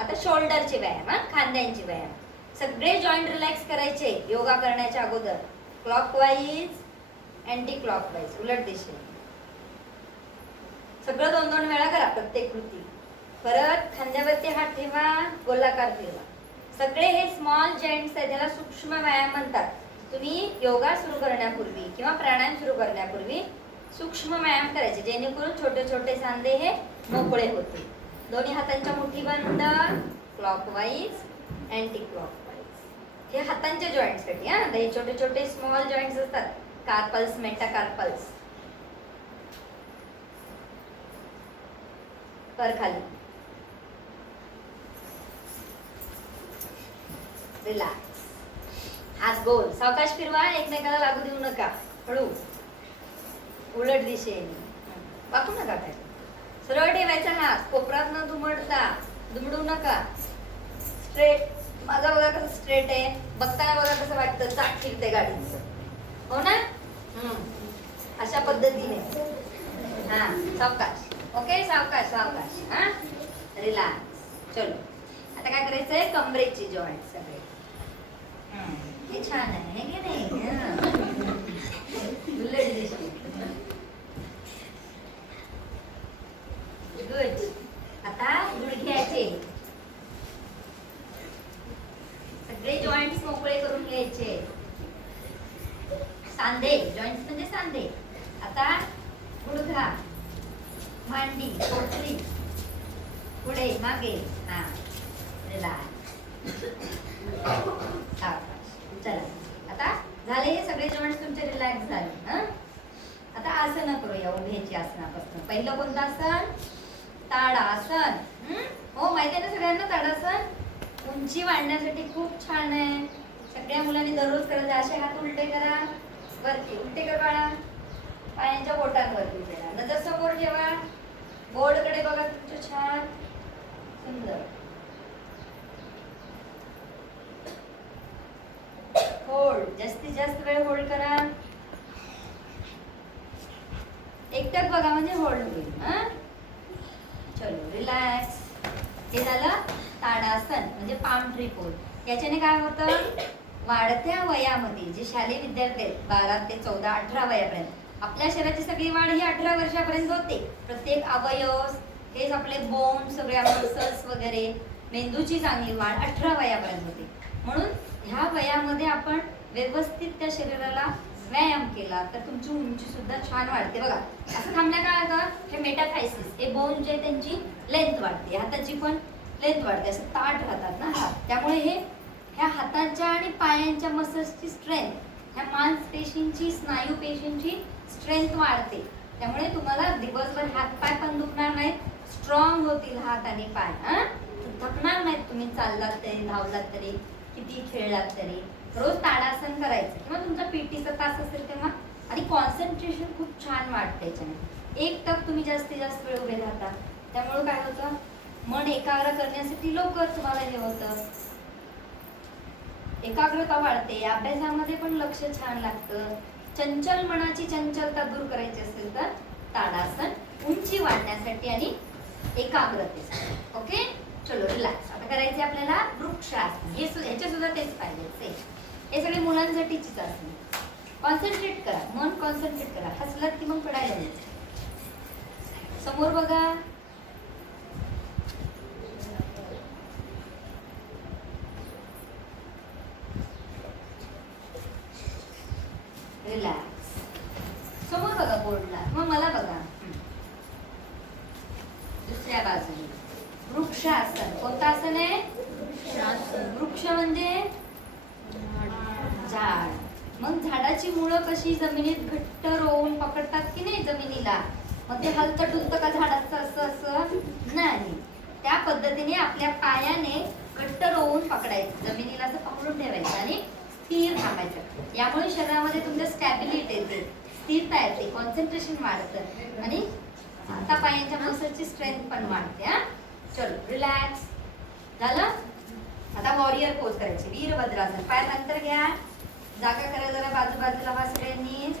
आता शोल्डरचे व्यायाम, खांद्यांचे व्यायाम. सगळे जॉईंट रिलॅक्स करायचे योगा करण्याच्या अगोदर. क्लॉकवाईज, अँटी क्लॉकवाईज, उलट दिशेने. सगळं 2-2 वेळा करा प्रत्येक कृती. परत खांद्यावरती हात ठेवा, गोलाकार फिरवा. सगळे हे स्मॉल जॉईंट्स आहेत, त्याला सूक्ष्म व्यायाम म्हणतात. तुम्ही योगा सुरू करण्यापूर्वी किंवा प्राणायाम सुरू करण्यापूर्वी सूक्ष्म व्यायाम करायचे जेणेकरून छोटे छोटे सांधे हे मोकळे होते. दोन्ही हातांच्या मुठी बंद, क्लॉकवाईज, अँटी क्लॉकवाईज. हे हातांच्या जॉईंटसाठी. हे छोटे छोटे स्मॉल जॉईंट्स असतात, कार्पल्स, मेटाकार्पल्स. कर खाली. रिलॅक्स. हात गोल सावकाश फिरवा, एकमेकाला लागू देऊ नका. हळू. उलट दिशेने वाकू नका. काय सरळ ठेवायचा हात, कोपरात न दुमडू नका. स्ट्रेट. माझा बघा कसं स्ट्रेट आहे, बघताना बघा कसं वाटतं चाक फिरते गाडीचं, हो ना? अशा पद्धतीने. हा, सावकाश. ओके, सावकाश सावकाश. हा, रिलॅक्स. चलो आता काय करायचंय, कमरेचे जॉईंट सगळे. हे छान आहे हे की नाही? उलट दिशेने. गुड. आता गुडघ्याचे सगळे जॉईंट्स मोकळे करून घ्यायचे. सांधे, जॉईंट्स म्हणजे सांधे. आता गुडघा, मांडी, पोटरी, पुढे मागे. हा, रिलॅक्स. चला आता झाले हे सगळे जॉईंट्स तुमचे रिलॅक्स झाले. आता आसन करूया उभ्याची आसनापासून. पहिलं कोणतं आसन? ताडासन. हो, माहिती आहे ना सगळ्यांना ताडासन? उंची वाढण्यासाठी खूप छान आहे. सगळ्या मुलांनी दररोज करायचं. असे हात उलटे करा, वरती उलटे कर बाळा. पायांच्या बोटांवरती उलटे करा. नजर समोर ठेवा, बोर्डकडे बघा तुमचं. छान, सुंदर. होल्ड. जास्तीत जास्त वेळ होल्ड करा. एकटक बघा म्हणजे होल्ड होईल. चलो रिलॅक्स. हे झालं ताडासन म्हणजे पाम ट्री पोज. याच्याने काय होतं, वाढत्या वयामध्ये जे शालेय विद्यार्थी आहेत 12 ते 14, 18 वयापर्यंत, आपल्या शरीराची सगळी वाढ ही 18 वर्षापर्यंत होते. प्रत्येक अवयव, हेच आपले बोन, सगळ्या मसल्स वगैरे, मेंदूची चांगली वाढ 18 वयापर्यंत होते. म्हणून ह्या वयामध्ये आपण व्यवस्थित त्या शरीराला व्यायाम केला तर तुमची उंची सुद्धा छान वाढते. बघा असं थांबल्या काय होतं, हे मेटाथायसिस, हे बोन जे त्यांची लेंथ वाढते, हाताची पण लेंथ वाढते, असं ताट राहतात ना हात. त्यामुळे हे ह्या हातांच्या आणि पायांच्या मसल्सची स्ट्रेंथ, ह्या मांसपेशींची, स्नायू पेशींची स्ट्रेंथ वाढते. त्यामुळे तुम्हाला दिवसभर हात पाय पण दुखणार नाहीत, स्ट्रॉंग होतील हात आणि पाय. थकणार नाहीत तुम्ही चाललात तरी, धावलात तरी, किती खेळलात तरी. रोज ताडासन करायचं किंवा तुमचा पीटीचा तास असेल तेव्हा. आणि कॉन्सन्ट्रेशन खूप छान वाटतं याच्याने. एक टक तुम्ही जास्तीत जास्त वेळ उभे राहता, त्यामुळे काय होतं, मन एकाग्र करण्यासाठी लवकर तुम्हाला हे होतं, एकाग्रता वाढते. अभ्यासामध्ये पण लक्ष छान लागतं. चंचल मनाची चंचलता दूर करायची असेल तर ताडासन उंची वाढण्यासाठी आणि एकाग्रतेसाठी. ओके, चलो रिलॅक्स. आता करायचे आपल्याला वृक्षासन. ह्याचे सुद्धा तेच पाहिजे. हे सगळे मुलांसाठीचीच असणे. कॉन्सन्ट्रेट करा, मन कॉन्सन्ट्रेट करा. हसलात की मग पडायला नाही. समोर बघा. रिलॅक्स. समोर बघा बोर्डला, मग मला बघा. दुसऱ्या बाजूने वृक्षासन. कोणतं आसन आहे? वृक्ष म्हणजे झाड. मग झाडाची मुळं कशी जमिनीत घट्ट रोवून पकडतात की नाही जमिनीला, मग ते हलतं डुलतं का झाडाचं असं असं नाही. त्या पद्धतीने आपल्या पायाने घट्ट रोवून पकडायचं, जमिनीला असं पकडून ठेवायचं आणि स्थिर थांबायचं. यामुळे शरीरामध्ये तुमच्या स्टॅबिलिटी येते, स्थिरता येते, कॉन्सन्ट्रेशन वाढतं आणि आता पायांच्या मसलची स्ट्रेंथ पण वाढते. चलो रिलॅक्स. झालं. आता वॉरियर पोज करायची, वीरभद्रासन. पाय नंतर घ्या, जागा करा जरा बाजूला सगळ्यांनी.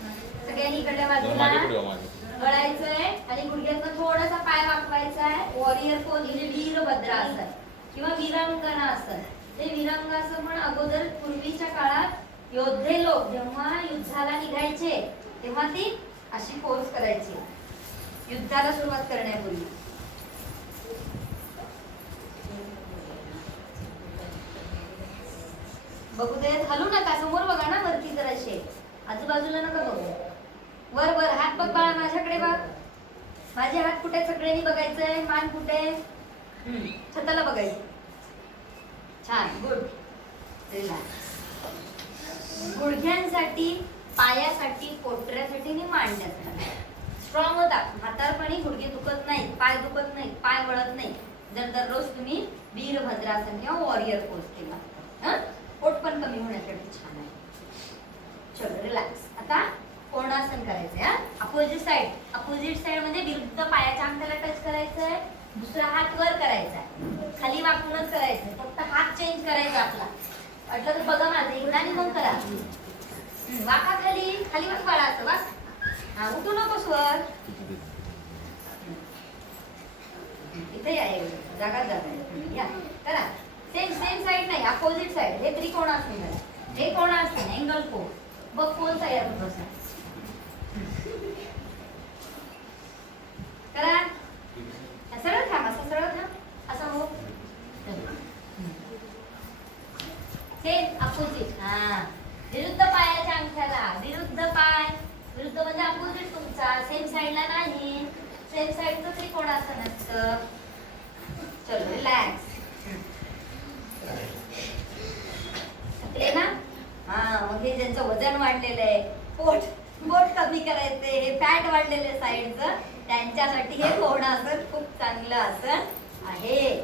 सगळ्यांनी इकडल्या बाजूला मागे पुढे मागे. गळायचंय आणि गुडघ्यातनं थोडासा पाय वाकवायचा आहे. वॉरियर पोज म्हणजे वीरभद्रासन किंवा वीरांगनासन. ते वीरांगासन पण अगोदर पूर्वीच्या काळात योद्धे लोक जेव्हा युद्धाला निघायचे तेव्हा ती अशी पोज करायची युद्धाला सुरुवात करण्यापूर्वी. बघू दे, हलू नका, समोर बघा ना, वरती जराशे, आजूबाजूला नका बघू. वर वर हात बघ बाळा, माझ्याकडे बघ. माझे हात कुठे सगळ्यांनी बघायचंय, मान कुठे, छताला बघायचं. छान, गुड. गुडघ्यांसाठी, पायासाठी, पोटऱ्यासाठी आणि मांड्यासाठी स्ट्रॉंग होता. म्हातारपणी गुडघे दुखत नाही, पाय दुखत नाही, पाय वळत नाही जर दररोज तुम्ही वीरभद्रासन किंवा वॉरियर पोज केला. पोट पण कमी होण्यासाठी छान आहे. चलो रिलॅक्स. आता कोणासन करायचंय. अपोजिट साइड म्हणजे विरुद्ध पायाच्या अंगठ्याला टच करायचंय. दुसरा हात वर करायचा आहे, खाली वाकूनच करायचंय. फक्त हात चेंज करायचा आपला. वाटलं तर बघा माझं एकदा आणि मग करा. वाका खाली, खाली वाक बाळा, असं वाक. हा, उठू नकोस वर. इथे या, जागा या, करा. सेम साइड नाही, अपोजिट साइड. हे त्रिकोणासन करा. हे कोणासन, अँगल पोज. बघ कोण तयार होतो असा. करा. सरळ थांब, असं सरळ थांब, असं हो. Same opposite. हा, विरुद्ध पायाच्या अंगठ्याला, विरुद्ध पाय, विरुद्ध म्हणजे अपोजिट तुमचा, सेम साइडला नाही. सेम साइडचं त्रिकोणासन असतं. चलो रिलॅक्स. थकले ना? हा, मग हे ज्यांचं वजन वाढलेलं आहे, पोट कमी करायचंय, हे फॅट वाढलेले साईडचं, त्यांच्यासाठी हे कोणासन खूप चांगलं आसन आहे.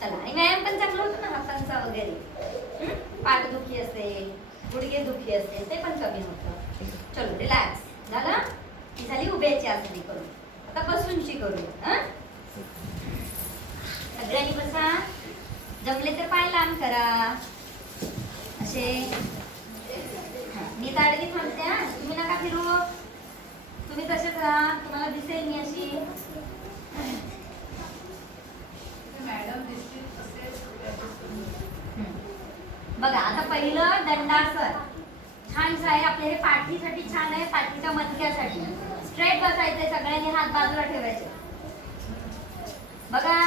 चला, आणि व्यायाम पण चांगला होतो ना हातांचा वगैरे. पाठदुखी असेल, गुडघे दुखी असेल, ते पण कमी होतं. चलो रिलॅक्स. झालं? ही झाली उभ्याची आसनी करून. आता बसूनची करू. सगळ्यांनी बसा. जमले तर पाय लांब करा असे. मी ताडगी थांबते. तुम्ही नका फिरू, तुम्ही तसेच राहा. तुम्हाला दिसेल मी अशी. बघा, आता पहिलं दंडासन. छान आहे आपल्या, हे पाठीसाठी छान आहे. पाठीच्या मणक्यासाठी स्ट्रेट बसायचंय. सगळ्यांनी हात बाजूला ठेवायचे. बघा,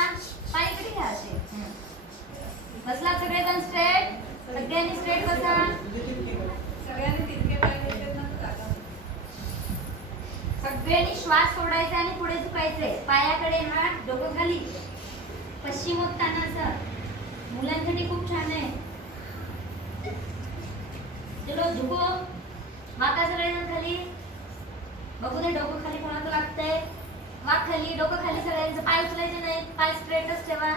पाय इकडे घ्या असे. बसला सगळेजण स्ट्रेट. सगळ्यांनी स्ट्रेट बसा. सगळ्यांनी श्वास सोडायचा आणि पुढे झुकायचे. पायाकडे हात, डोकं खाली. पश्चिमोत्तानासन मुलांसाठी खूप छान आहे. चलो झुको. माता सगळेजण खाली. बघू दे डोकं खाली कोणाचं लागतंय. वाक खाली, डोकं खाली सगळ्यांचं. पाय उचलायचे नाही, पाय स्ट्रेटच ठेवा.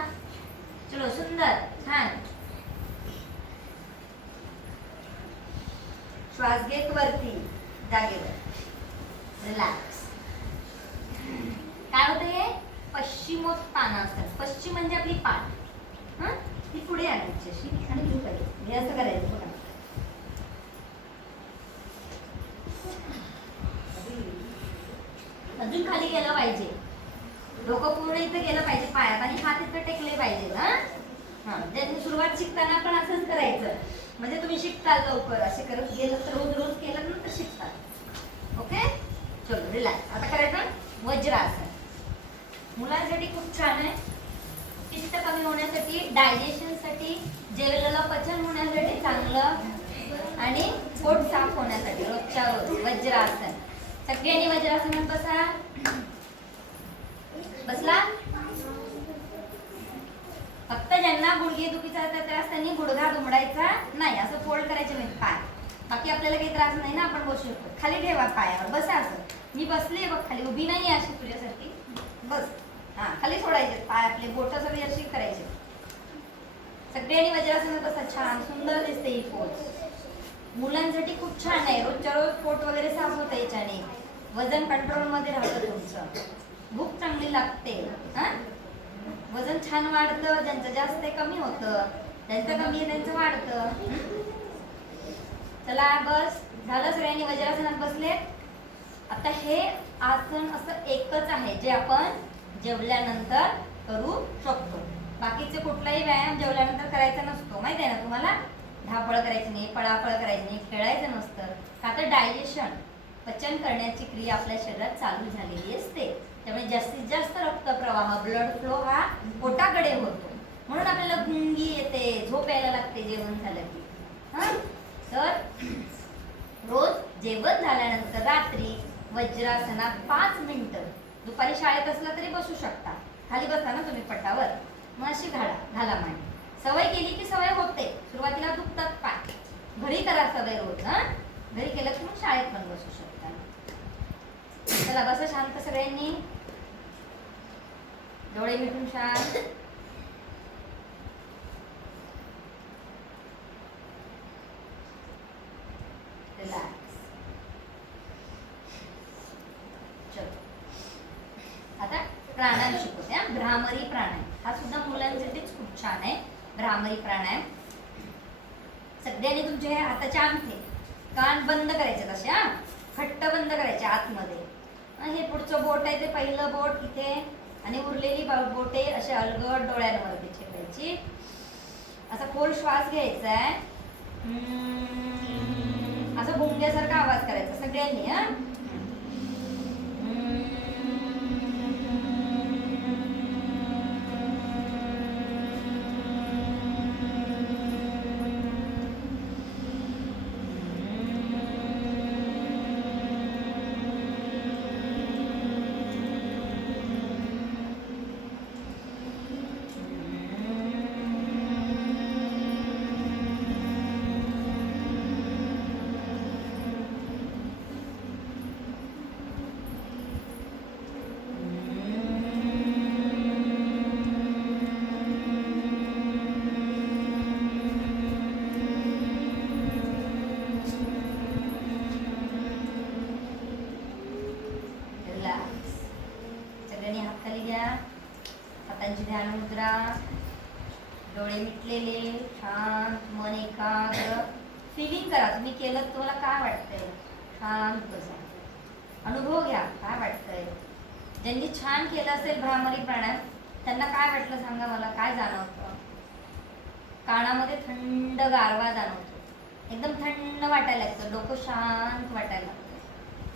चलो सुंदर, छान. श्वास घेत वरती जागेवर. रिलॅक्स. काय होतं हे? पश्चिमोत्तानासन. पश्चिम म्हणजे आपली पाठ. ती पुढे आणायची अशी आणि झुकायची. हे असं करायचं बघा. अजून खाली गेलं पाहिजे. डोकं पूर्ण इथे गेलं पाहिजे पायात आणि हात इथे टेकले पाहिजे. ज्यांनी सुरुवात शिकताना पण असंच करायचं. म्हणजे तुम्ही शिकताल लवकर. असे करत गेलं तर रोज केलं नंतर शिकताल. ओके, चलो रिलॅक्स. आता करायचं वज्रासन. मुलांसाठी खूप छान आहे. पित्त कमी होण्यासाठी, डायजेशन साठी, जेवलेलं पचन होण्यासाठी चांगलं आणि पोट साफ होण्यासाठी रोजच्या रोज वज्रासन. सगळ्यांनी वज्रासनात बसा. बसला. फक्त ज्यांना गुडघे दुखीचा त्रास त्यांनी गुडघा दुमडायचा नाही, असं फोल्ड करायचे नाही पाय. बाकी आपल्याला काही त्रास नाही ना, आपण बसू शकतो. खाली ठेवा पायावर, बसा असं. मी बसले बघ खाली, उभी नाही अशी तुझ्यासारखी. बस. हा, खाली सोडायचे पाय, आपले बोट सगळे अशी करायचे. सगळ्यांनी वज्रासनात बसा. छान सुंदर दिसते ही पोज. मुलांसाठी खूप छान आहे. रोजच्या रोज पोट वगैरे साफ होतं याच्याने. वजन कंट्रोल मध्ये राहतं तुमचं. भूक चांगली लागते. वजन छान वाढतं. ज्यांचं जास्त आहे कमी होतं, ज्यांचं कमी आहे त्यांचं वाढतं. चला बस झालं. सगळ्यांनी वज्रासनात बसले. आता हे आसन असं एकच आहे जे आपण जेवल्यानंतर करू शकतो. बाकीचे कुठलाही व्यायाम जेवल्यानंतर करायचा नसतो, माहिती आहे ना तुम्हाला. धावपळ करायची नाही, पळापळ करायची नाही, खेळायचं नसतं. का तर डायजेशन, पचन करण्याची क्रिया आपल्या शरीरात चालू झालेली असते. त्यामुळे जास्तीत जास्त रक्तप्रवाह, ब्लड फ्लो हा पोटाकडे होतो. म्हणून आपल्याला गुंगी येते, झोप यायला लागते जेवण झालं की. तर रोज जेवण झाल्यानंतर रात्री वज्रासनात 5 मिनिटं, दुपारी शाळेत असला तरी बसू शकता, खाली बसा ना तुम्ही पटावर, मग अशी घाला मांडी. सवय केली की सवय होते. सुरुवातीला दुखतात पाय, घरी करा सवय रोज. घरी केलं की मग शाळेत पण बसू शकता. चला बसा शांत सगळ्यांनी, डोळे मिटून शांत. रिलॅक्स. चलो आता प्राणायाम शिकवते. भ्रामरी प्राणायाम हा सुद्धा मुलांसाठीच खूप छान आहे. भ्रामरी प्राणायाम सगळ्यांनी तुमचे हाताचे अंगठे, कान बंद करायचे, तसे घट्ट बंद करायचे आतमध्ये. हे पुढचं बोट आहे ते पहिलं बोट इथे, आणि उरलेली बोटे असे अलगद डोळ्यांवरती ठेवायची. असा खोल श्वास घ्यायचा आहे, असं भुंग्यासारखा आवाज करायचा सगळ्यांनी. सगळ्यांनी हात खाली घ्या, हातांची ध्यान मुद्रा, डोळे मिटलेले, शांत, मन एकाग्र. फिलिंग करा, तुम्ही केलं तुम्हाला काय वाटतंय, शांत बसा, अनुभव घ्या काय वाटतंय. ज्यांनी छान केलं असेल भ्रामरी प्राणायाम त्यांना काय वाटलं सांगा मला, काय जाणवतं. कानामध्ये थंड गारवा जाणवतो, एकदम थंड वाटायला लागतं, डोकं शांत वाटायला लागतं.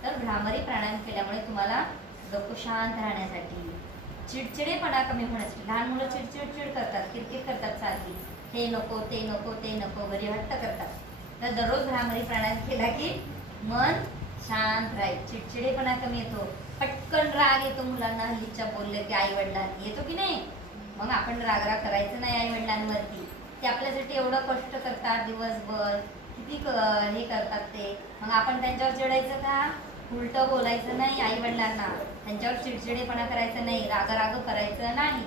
तर भ्रामरी प्राणायाम केल्यामुळे तुम्हाला डोकं शांत राहण्यासाठी, चिडचिडेपणा कमी होण्यासाठी. लहान मुलं चिडचिड करतात, किरकिर करतात सारखी, हे नको ते नको ते नको, घरी हट्ट करतात. तर दररोज भ्रामरी प्राणायाम केला की मन शांत राहील, चिडचिडेपणा कमी येतो. पटकन राग येतो मुलांना हल्लीच्या बोलले की आई वडिलांनी येतो की नाही. मग आपण राग करायचं नाही आई वडिलांवरती. ते आपल्यासाठी एवढं कष्ट करतात दिवसभर, किती हे करतात ते. मग आपण त्यांच्यावर चिडायचं का, उलटं बोलायचं नाही आई वडिलांना, त्यांच्यावर चिडचिडेपणा करायचं नाही, राग करायचं नाही.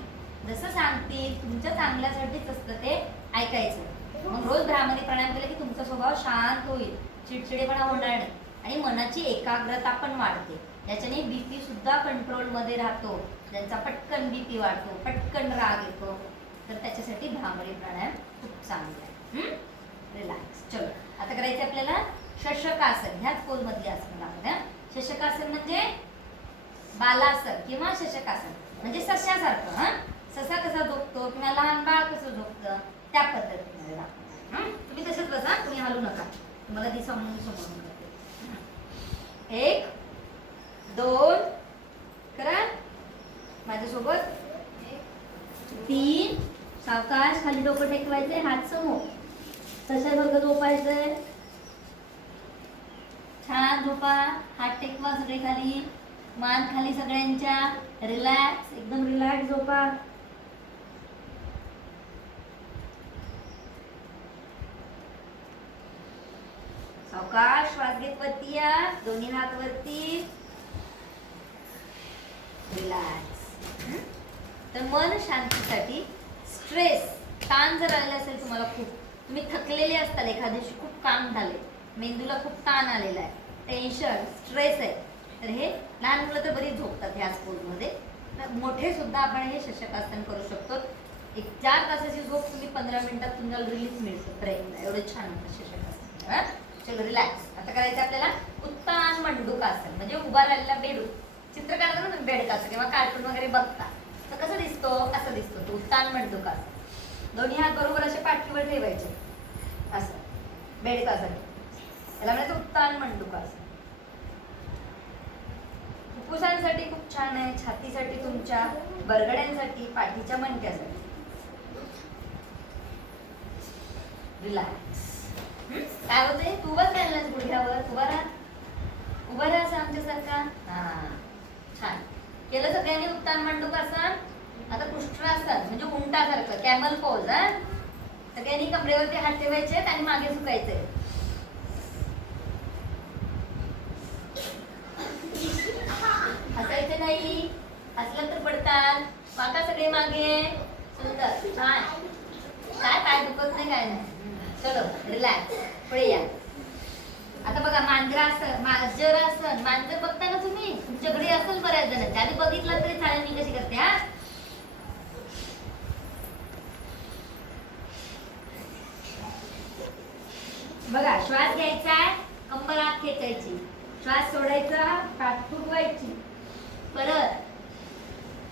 जसं सांगतील तुमच्या चांगल्यासाठीच असतं ते ऐकायचं. मग रोज भ्रामरी प्राणायाम केलं की तुमचा स्वभाव शांत होईल, चिडचिडेपणा होणार नाही, आणि मनाची एकाग्रता पण वाढते. याच्याने बीपी सुद्धा कंट्रोलमध्ये राहतो. ज्यांचा पटकन बीपी वाढतो, पटकन राग येतो, तर त्याच्यासाठी भ्रामरी प्राणायाम खूप चांगला आहे. रिलॅक्स. चलो आता करायचं आपल्याला शशकासन. ह्याच पोजमधली आसन आपण. शशकासन म्हणजे बालासन किंवा शशकासन म्हणजे सश्यासारखं. ससा कसा झोपतो किंवा लहान बाळ कसं झोपतं त्या पद्धतीने दाखवणार. तुम्ही तसंच बसा, तुम्ही हलू नका, तुम्हाला ती समोर 1 2 करा माझ्यासोबत. 3 सावकाश खाली डोकं टेकवायचे, हात समोर, तशासारखं झोपायचंय. छान झोपा, हात टेकवा सगळे खाली, मान खाली सगळ्यांच्या. रिलॅक्स, एकदम रिलॅक्स झोपा. सावकाश श्वास घेत वरती या, दोन्ही हात वरती. रिलॅक्स. तर मन शांतीसाठी स्ट्रेस, ताण जर आलेला असेल तुम्हाला, खूप तुम्ही थकलेले असताल, एखाद्या दिवशी खूप काम झाले, मेंदूला खूप ताण आलेला आहे, टेन्शन, स्ट्रेस आहे, तर हे लहान मुलं तर बरीच झोपतात ह्या स्पोर्टमध्ये. मोठे सुद्धा आपण हे शशकासन करू शकतो. 1-4 तासाची झोप तुम्ही 15 मिनिटात तुम्हाला रिलीफ मिळतो ब्रेनला. एवढं छान होतं शशकासन. चलो रिलॅक्स. आता करायचं आपल्याला उत्तान मंडूकासन, म्हणजे उभा राहिलेला बेडूक. चित्र काढतो ना बेडकाचं किंवा कार्टून वगैरे बघता तर कसं दिसतो, असं दिसतो तो उत्तान मंडूकासन. दोन्ही हात बरोबर असे पाठीवर ठेवायचे असं बेडकासन. त्याला म्हणायचं उत्तान मंडूकासन. फुफ्फुसांसाठी खूप छान आहे, छातीसाठी तुमच्या, बरगड्यांसाठी, पाठीच्या मणक्यासाठी. रिलॅक्स. काय होतंय, तू बस राहिलास गुडघ्यावर, उभा राहा, उभा राहा असं आमच्यासारखा. हा छान केलं सगळ्यांनी उत्तान मंडूकासन. आता पृष्ठासन म्हणजे उंटासारखं, कॅमल पोज. हा सगळ्यांनी कमरेवरती हात ठेवायचे आणि मागे झुकायचे. हसायचं नाही, हसलं तर पडतात. वाका सगळे मागे. सुंदर छान. काय पाय दुखत नाही, काय नाही. चलो रिलॅक्स. पुढे या. आता बघा मांजरासन, मांजरासन. मांजर बघता ना तुम्ही, तुमच्याकडे असेल बऱ्याच जण, त्याने बघितलं तरी चालेल. मी कशी करते. हा बघा, श्वास घ्यायचा आहे, कंबर आत खेचायची. श्वास सोडायचा, पाठ फुगवायची. परत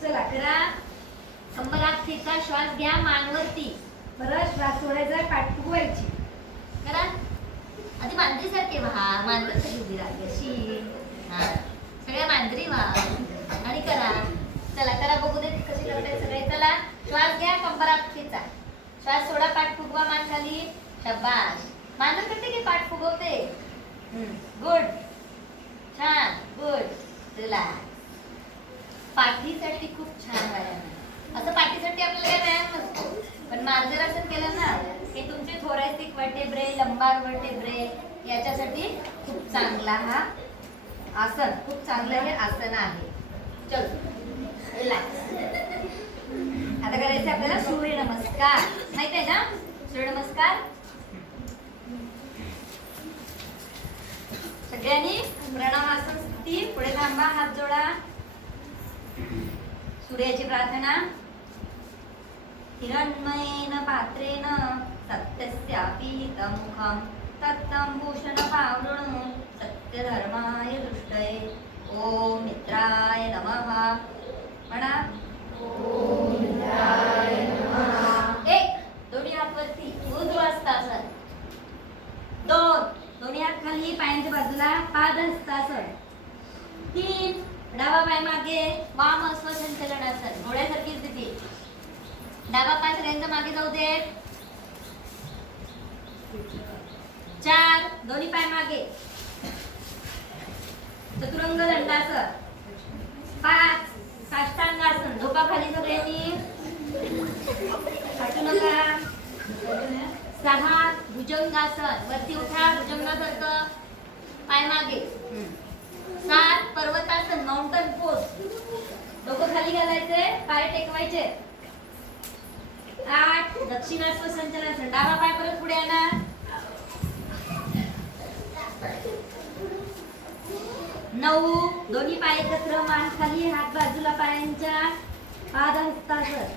चला करा. कंबर आत खेचा, श्वास घ्या मानवरती. परत श्वास सोडायचा, पाठ फुगवायची. करा. आधी मांजरीसारखे व्हा, मांजरीसारखी उभी राहा अशी. हा सगळ्या मांजरी व्हा आणि करा. चला करा, बघू दे कशी करताय सगळे. चला श्वास घ्या, कंबर आत खेचा, श्वास सोडा, पाठ फुगवा, मान खाली. शाबास. मांजर करते की पाठ फुगवते. गुड, छान, गुड. रिलॅक्स. पाठीसाठी खूप छान व्यायाम आहे. असं पाठीसाठी आपल्याला काय व्यायाम नसतो, पण मार्जरासन केलं ना हे तुमचे थोरॅसिक वर्टेब्रे, लंबार वर्टेब्रे याच्यासाठी खूप चांगला हा आसन, खूप चांगलं हे आसन आहे. चलो रिलॅक्स. आता करायचं आपल्याला सूर्य नमस्कार. माहित आहे ना सूर्य नमस्कार. सगळ्यांनी प्रणवासन स्थिती. पुढे थांबा, हात जोडा. सूर्याची प्रार्थना. हिरण्मयेन पात्रेण सत्यस्यापि हितमुखं तत्तं भूषणपावृणं सत्यधर्माय दृष्टये. ओम मित्राय नमः. म्हणा ओम मित्राय नमः. एक, दोन्ही हात वरती, ऊर्ध्वहस्तासन. दोन, दोन्ही हात खाली, पायांच्या बाजूला, पादहस्तासन. तीन, डावा पाय मागे, वाम अश्वसंचलनासन, घोड्यासारखी स्थिती. डावा पाय सगळ्यांचा मागे जाऊ दे. चार, दोन्ही पाय मागे, चतुरंग दंडासन. पाच, साष्टांगासन, झोपा खाली सगळ्यांनी, हटू नका. सहा, भुजंगासन, वरती उठा, भुजंगासारखं, पाय मागे. सात, पर्वतासन, माउंटन पोज, डोकं खाली घालायचे, पाय टेकवायचे. आठ, दक्षिणास्व संचलनासन, डावा पाय परत पुढे आणा. नऊ, दोन्ही पाय एकत्र, मान खाली, हात बाजूला पायांच्या, पादहस्तासन.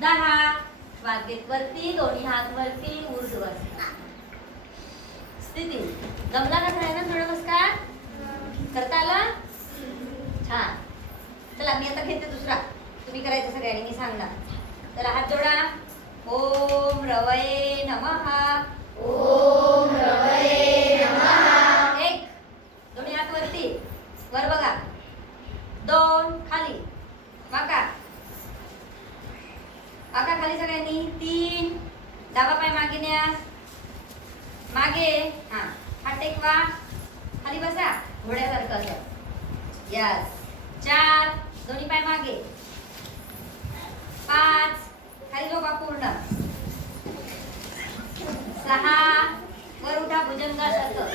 10, श्वास घेत वरती, दोन्ही हात वरती, ऊर्ध्वहस्त स्थिती. जमला ना सगळ्यांना सूर्य नमस्कार करता आला? छान. चला मी आता घेते दुसरा, तुम्ही करायचं सगळ्यांनी, मी सांगणार. चला हात जोडा. ओम रवये नमः. ओम रवये नमः. एक, दोन्ही हात वरती, वर बघा. दोन, खाली, वाका, वाका खाली सगळ्यांनी. तीन, डावा पाय मागे न्या, मागे. हा, हात टेकवा, खाली बसा, घोड्यासारखं असं. यस. चार, दोन्ही पाय मागे. पाच, खाली झोपा पूर्ण. सहा, वर उठा भुजंगासारखं.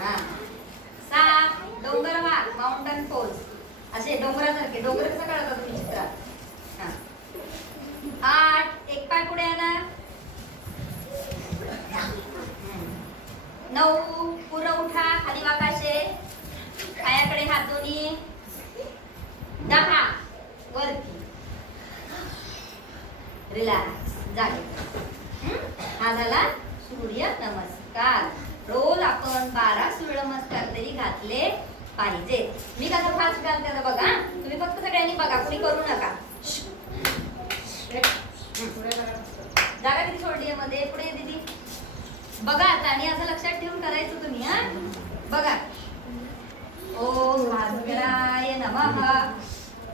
हा. सात, डोंगर वाक, माउंटन पोज, असे डोंगरासारखे. डोंगर कसं काढता तुम्ही चित्रात? हा. आठ, एक पाय पुढे आणा. 9, पुढे उठा, खाली वाकाशे, पायाकडे हात दोन्ही. 10, वरती, रिलॅक्स, जागे. हा झाला सूर्यनमस्कार रोज आपण 12 सूर्यनमस्कार तरी घातले पाहिजे. मी कसं फास्ट घालते आता बघा. तुम्ही फक्त सगळ्यांनी बघा, कुणी करू नका. जागा किती सोडली आहे मध्ये? पुढे दीदी बघा आता आणि असं लक्षात ठेवून करायचं तुम्ही. हा बघा. ओम भास्कराय नमः.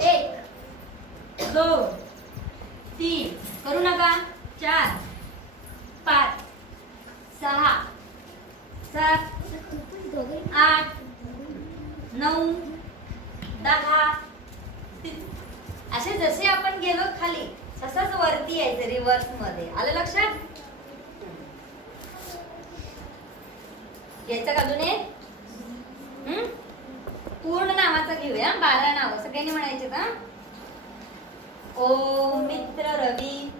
1 2 3 करू नका. 4 5 6 7 8 9 10. असे जसे आपण गेलो खाली तसंच वरती यायचं रिव्हर्स मध्ये. आलं लक्षात? यायचं का अजून एक? पूर्ण नावाचं घेऊया. 12 नावं सगळ्यांनी म्हणायचे का? ओम मित्र रवी,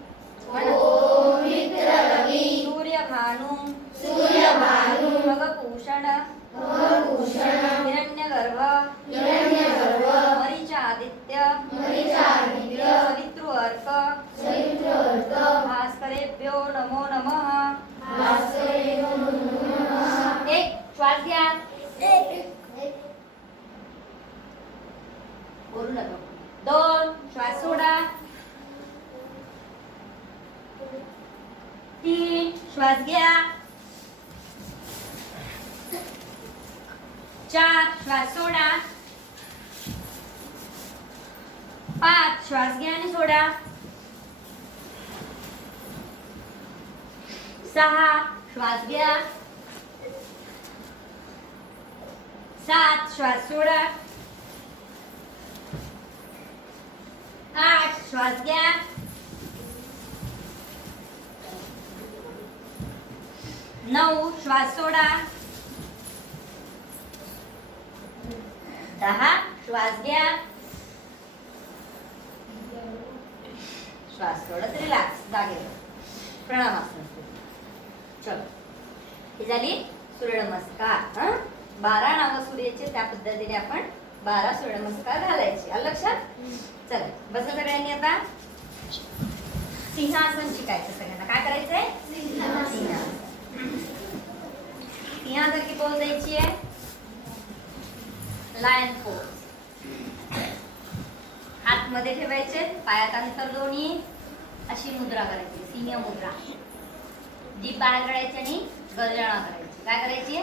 ओम मित्र रवी, सूर्यभानु, सूर्यभानु, भगभूषण, भूषण, हिरण्यगर्भ, हिरण्यगर्भ, मरीचादित्य, मरीचादित्य, सवितृअर्क, सवितृअर्क, भास्करेभ्यो नमो नमः. भास्करेभ्यो नमो नमः. एक श्वास घ्या. बोलू नका. 2 श्वास सोडा. 3 श्वास घ्या. 4 श्वास सोडा. 5 श्वास घ्या आणि सोडा. 6 श्वास घ्या. 7 श्वास सोडा. 8 श्वास घ्या. 9 श्वास सोडा. 10 श्वास घ्या. श्वास सोडत रिलॅक्स जागेवर. प्रणामासन. चलो ही झाली सूर्यनमस्कार. 12 नावं सूर्याचे त्या पद्धतीने आपण 12 सूर्यनमस्कार घालायचे. आलं लक्षात? चला बसा सगळ्यांनी. आता सिंहासन शिकायचं सगळ्यांना. काय करायचंय? सिंहासन. सिंहासारखी पोज द्यायची आहे. Lion pose. हात मध्ये ठेवायचे, पायात अंतर दोन्ही. अशी मुद्रा करायची, सिंह मुद्रा. जीभ बाहेर काढायची आणि गर्जना करायची. काय करायची?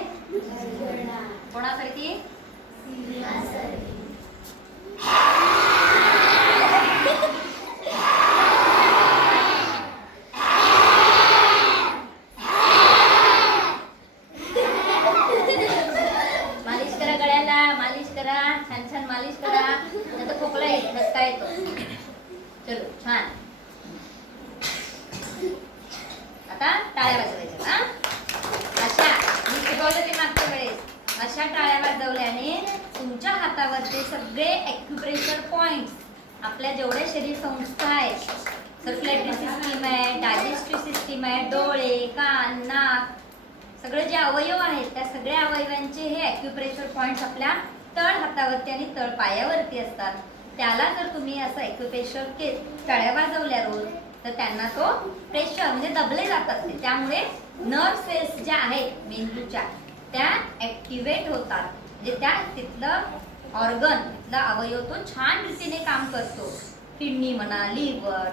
कोणासारखी? मालिश करा गळ्याला, मालिश करा, छान छान मालिश करा. नंतर खोकला येतो, घसका येतो. चलो छान. आता टाळ्या वाजवायच्या. अशा मी शिकवलं ते मागच्या वेळेस. अशा टाळ्या वाजवल्याने तुमच्या हातावरचे सगळे ॲक्युप्रेशर पॉइंट्स, आपल्या जेवढ्या शरीर संस्था आहेत, सर्क्युलेटरी सिस्टीम आहे, डायजेस्टिव्ह सिस्टीम आहे, डोळे, कान, नाक, सगळे जे अवयव आहेत त्या सगळ्या अवयवांचे हे ॲक्युप्रेशर पॉइंट्स आपल्या तळ हातावरती आणि तळ पायावरती असतात. त्याला जर तुम्ही असं ॲक्युप्रेशर टाळ्या वाजवल्या रोज तर त्यांना तो प्रेशर म्हणजे दबले जातात ते. त्यामुळे नर्व सेल्स ज्या आहेत मेंदूच्या त्या ॲक्टिवेट होतात. म्हणजे त्या तिथलं ऑर्गन, तिथला अवयव तो छान रीतीने काम करतो. किडनी म्हणा, लिव्हर,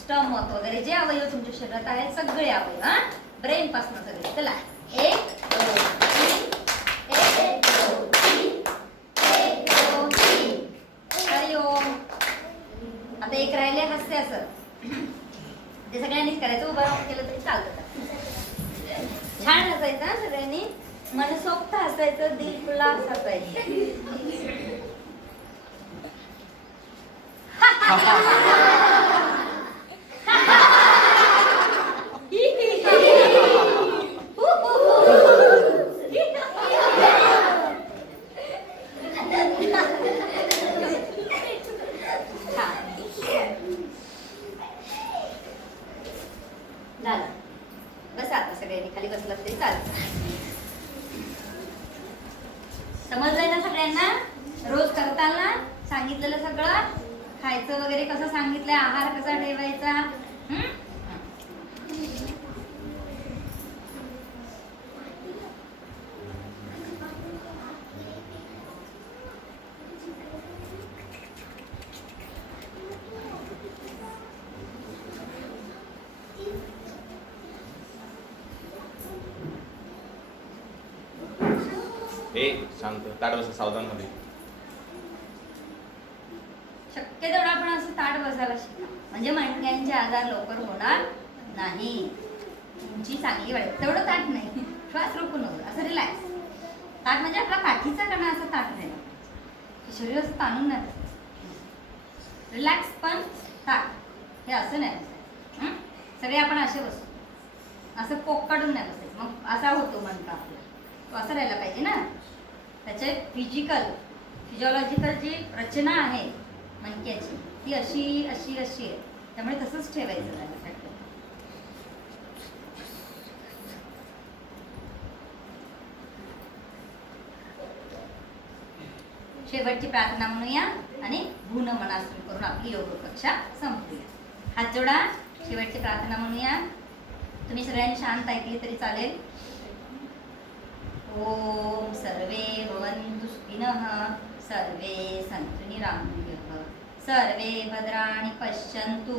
स्टमक वगैरे जे अवयव तुमच्या शरीरात आहेत सगळे अवयव, ब्रेन पासून सगळे. चला 1 2 3. 1 2 3. 1 2 3. हरिओम. आता एक राहिले हास्य असं. ते सगळ्यांनीच करायचं. उभं राहून केलं तरी चालतं. छान हसायचं सगळ्यांनी. मनसोक्त हसायचं, दिल खुला हसायचं. झालं. बस आता सगळ्यांनी खाली बसलात तरी चालतं. समजलंय ना सगळ्यांना? रोज करताना सांगितलेलं सगळं खायचं वगैरे कसं सांगितलंय, आहार कसा ठेवायचा. शांत ताट बसा सावधान मध्ये. शक्य तेवढं आपण असं ताट बसायला शिका, म्हणजे मणक्यांचे आजार लवकर होणार नाही. तुमची चांगली वाढेल. तेवढं ताट नाही, श्वास रोखून नको, असं रिलॅक्स. ताट म्हणजे आपला काठीचा कणा असं ताट नाही, शरीर असं ताणून नाही बसायचं. रिलॅक्स पण ताट, हे असं नाही बसायचं. सगळे आपण असे बसू, असं पोक काढून नाही बसायचं, मग असा होतो मणका आपला. तो असं राहायला पाहिजे ना. त्याचे फिजिओलॉजिकल जी रचना आहे मणक्याची ती अशी अशी अशी आहे, त्यामुळे तसंच ठेवायचं त्याला. शेवटची प्रार्थना म्हणूया आणि भून मनासून करून आपली योग कक्षा संपवूया. हात जोडा, शेवटची प्रार्थना म्हणूया. तुम्ही सगळ्यांनी शांत ऐकली तरी चालेल. ओम सर्वे भवन्तु सुखिनः, सर्वे सन्तु निरामयाः, सर्वे भद्राणि पश्यन्तु,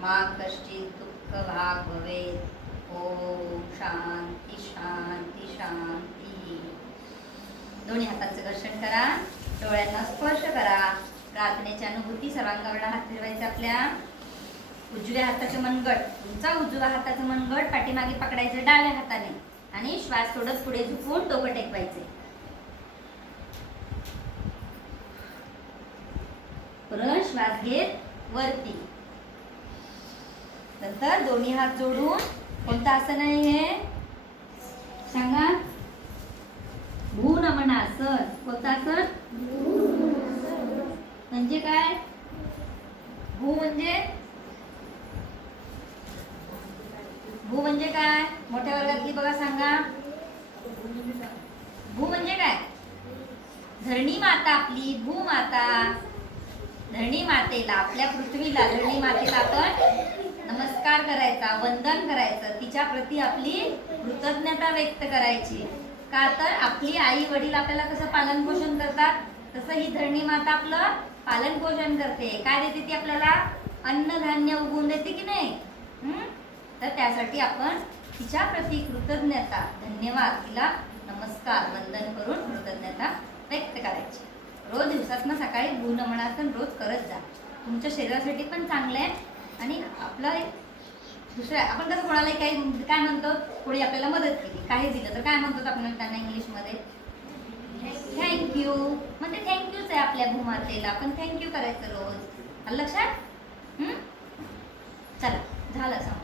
मा कश्चित् दुःखभाग् भवेत्. ओम शांती शांती शांती. दोन्ही हातांचं घर्षण करा, डोळ्यांना स्पर्श करा. प्रार्थनेची अनुभूती. सर्वांगावर हात फिरवायचे आपल्या. उजव्या हाताचं मनगट, तुमचा उजव्या हाताचं मनगट पाठीमागे पकडायचं डाव्या हाताने आणि श्वास सोडत पुढे झुकून डोकं टेकवायचे. परत श्वास घेत वरती. नंतर दोन्ही हात जोडून कोणतं आसन आहे हे सांगा. भूनमनासन. कोणतं आसन? म्हणजे काय? भू म्हणजे काय? मोठ्या वर्गातली बघा सांगा. भू म्हणजे काय? धरणी माता आपली, भूमाता. धरणी मातेला, आपल्या पृथ्वीला, धरणी मातेला आपण नमस्कार करायचा, वंदन करायचं, तिच्या प्रती आपली कृतज्ञता व्यक्त करायची. का तर आपली आई वडील आपल्याला कसं पालन पोषण करतात, तसं ही धरणी माता आपलं पालन पोषण करते. काय देते ती आपल्याला? अन्नधान्य उगवून देते की नाही? तर त्यासाठी आपण तिच्या प्रती कृतज्ञता, धन्यवाद, तिला नमस्कार वंदन करून कृतज्ञता व्यक्त करायची. रोज दिवसातनं सकाळी भूनमनासन रोज करत जा. तुमच्या शरीरासाठी पण चांगलं आहे आणि आपलं एक दुसऱ्या आपण कसं कोणाला काही काय म्हणतो, कोणी आपल्याला मदत केली, काही दिलं तर काय म्हणतो आपण त्यांना इंग्लिशमध्ये? थँक्यू. म्हणजे थँक्यूच आहे आपल्या भूमातेला, आपण थँक्यू करायचं रोज. आलं लक्षात? चला झालं सांग.